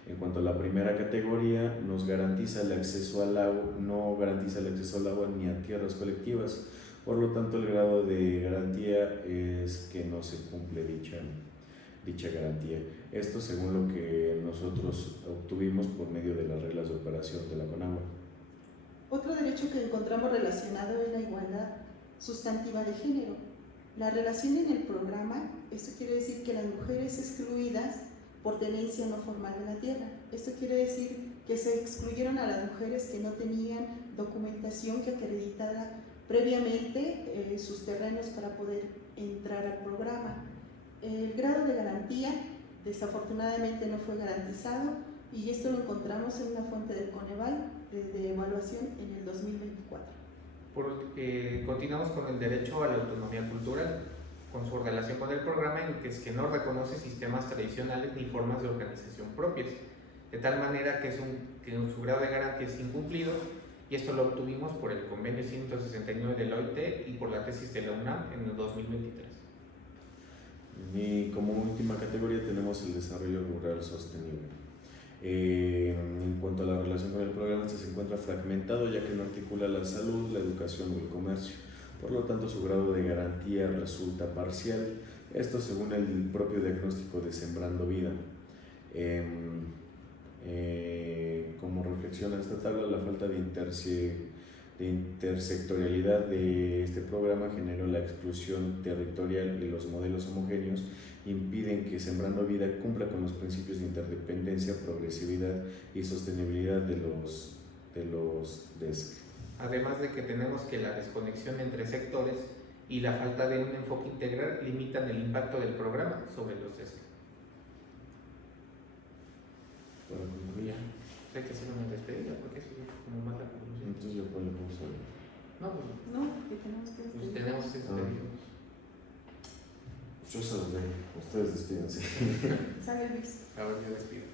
En cuanto a la primera categoría, nos garantiza el acceso al agua, no garantiza el acceso al agua ni a tierras colectivas, por lo tanto el grado de garantía es que no se cumple dicha garantía. Esto según lo que nosotros obtuvimos por medio de las reglas de operación de la CONAGUA. Otro derecho que encontramos relacionado es la igualdad sustantiva de género. La relación en el programa, esto quiere decir que las mujeres excluidas por tenencia no formal de la tierra. Esto quiere decir que se excluyeron a las mujeres que no tenían documentación que acreditara previamente sus terrenos para poder entrar al programa. El grado de garantía desafortunadamente no fue garantizado, y esto lo encontramos en una fuente del Coneval de evaluación en el 2024. Continuamos con el derecho a la autonomía cultural, con su relación con el programa, en que es que no reconoce sistemas tradicionales ni formas de organización propias, de tal manera que su grado de garantía es incumplido, y esto lo obtuvimos por el convenio 169 de la OIT y por la tesis de la UNAM en el 2023. Y como última categoría tenemos el desarrollo rural sostenible. En cuanto a la relación con el programa, este se encuentra fragmentado ya que no articula la salud, la educación o el comercio. Por lo tanto, su grado de garantía resulta parcial. Esto según el propio diagnóstico de Sembrando Vida. Como reflexiona esta tabla, la falta de intersectorialidad de este programa generó la exclusión territorial y los modelos homogéneos impiden que Sembrando Vida cumpla con los principios de interdependencia, progresividad y sostenibilidad de los DESC. Además de que tenemos que la desconexión entre sectores y la falta de un enfoque integral limitan el impacto del programa sobre los DESC. Para concluir, Hay que hacer una despedida porque eso es como más la conclusión. entonces yo puedo comenzar. No, pues, No, que tenemos que pues tenemos que despedirnos. Yo se los dejo, ustedes despídense. Sale Luis. Ahora yo despido.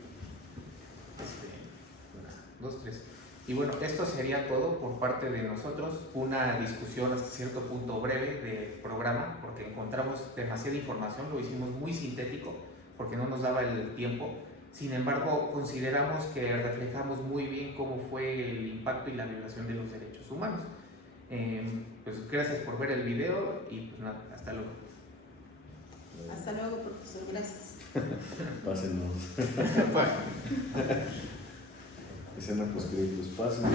2, 3. Y bueno, esto sería todo por parte de nosotros. Una discusión hasta cierto punto breve del programa, porque encontramos demasiada información, lo hicimos muy sintético, porque no nos daba el tiempo. Sin embargo, consideramos que reflejamos muy bien cómo fue el impacto y la violación de los derechos humanos. Pues gracias por ver el video y pues nada, hasta luego. Hasta luego, profesor. Gracias. Pásenos. Escena post-créditos, pásenos.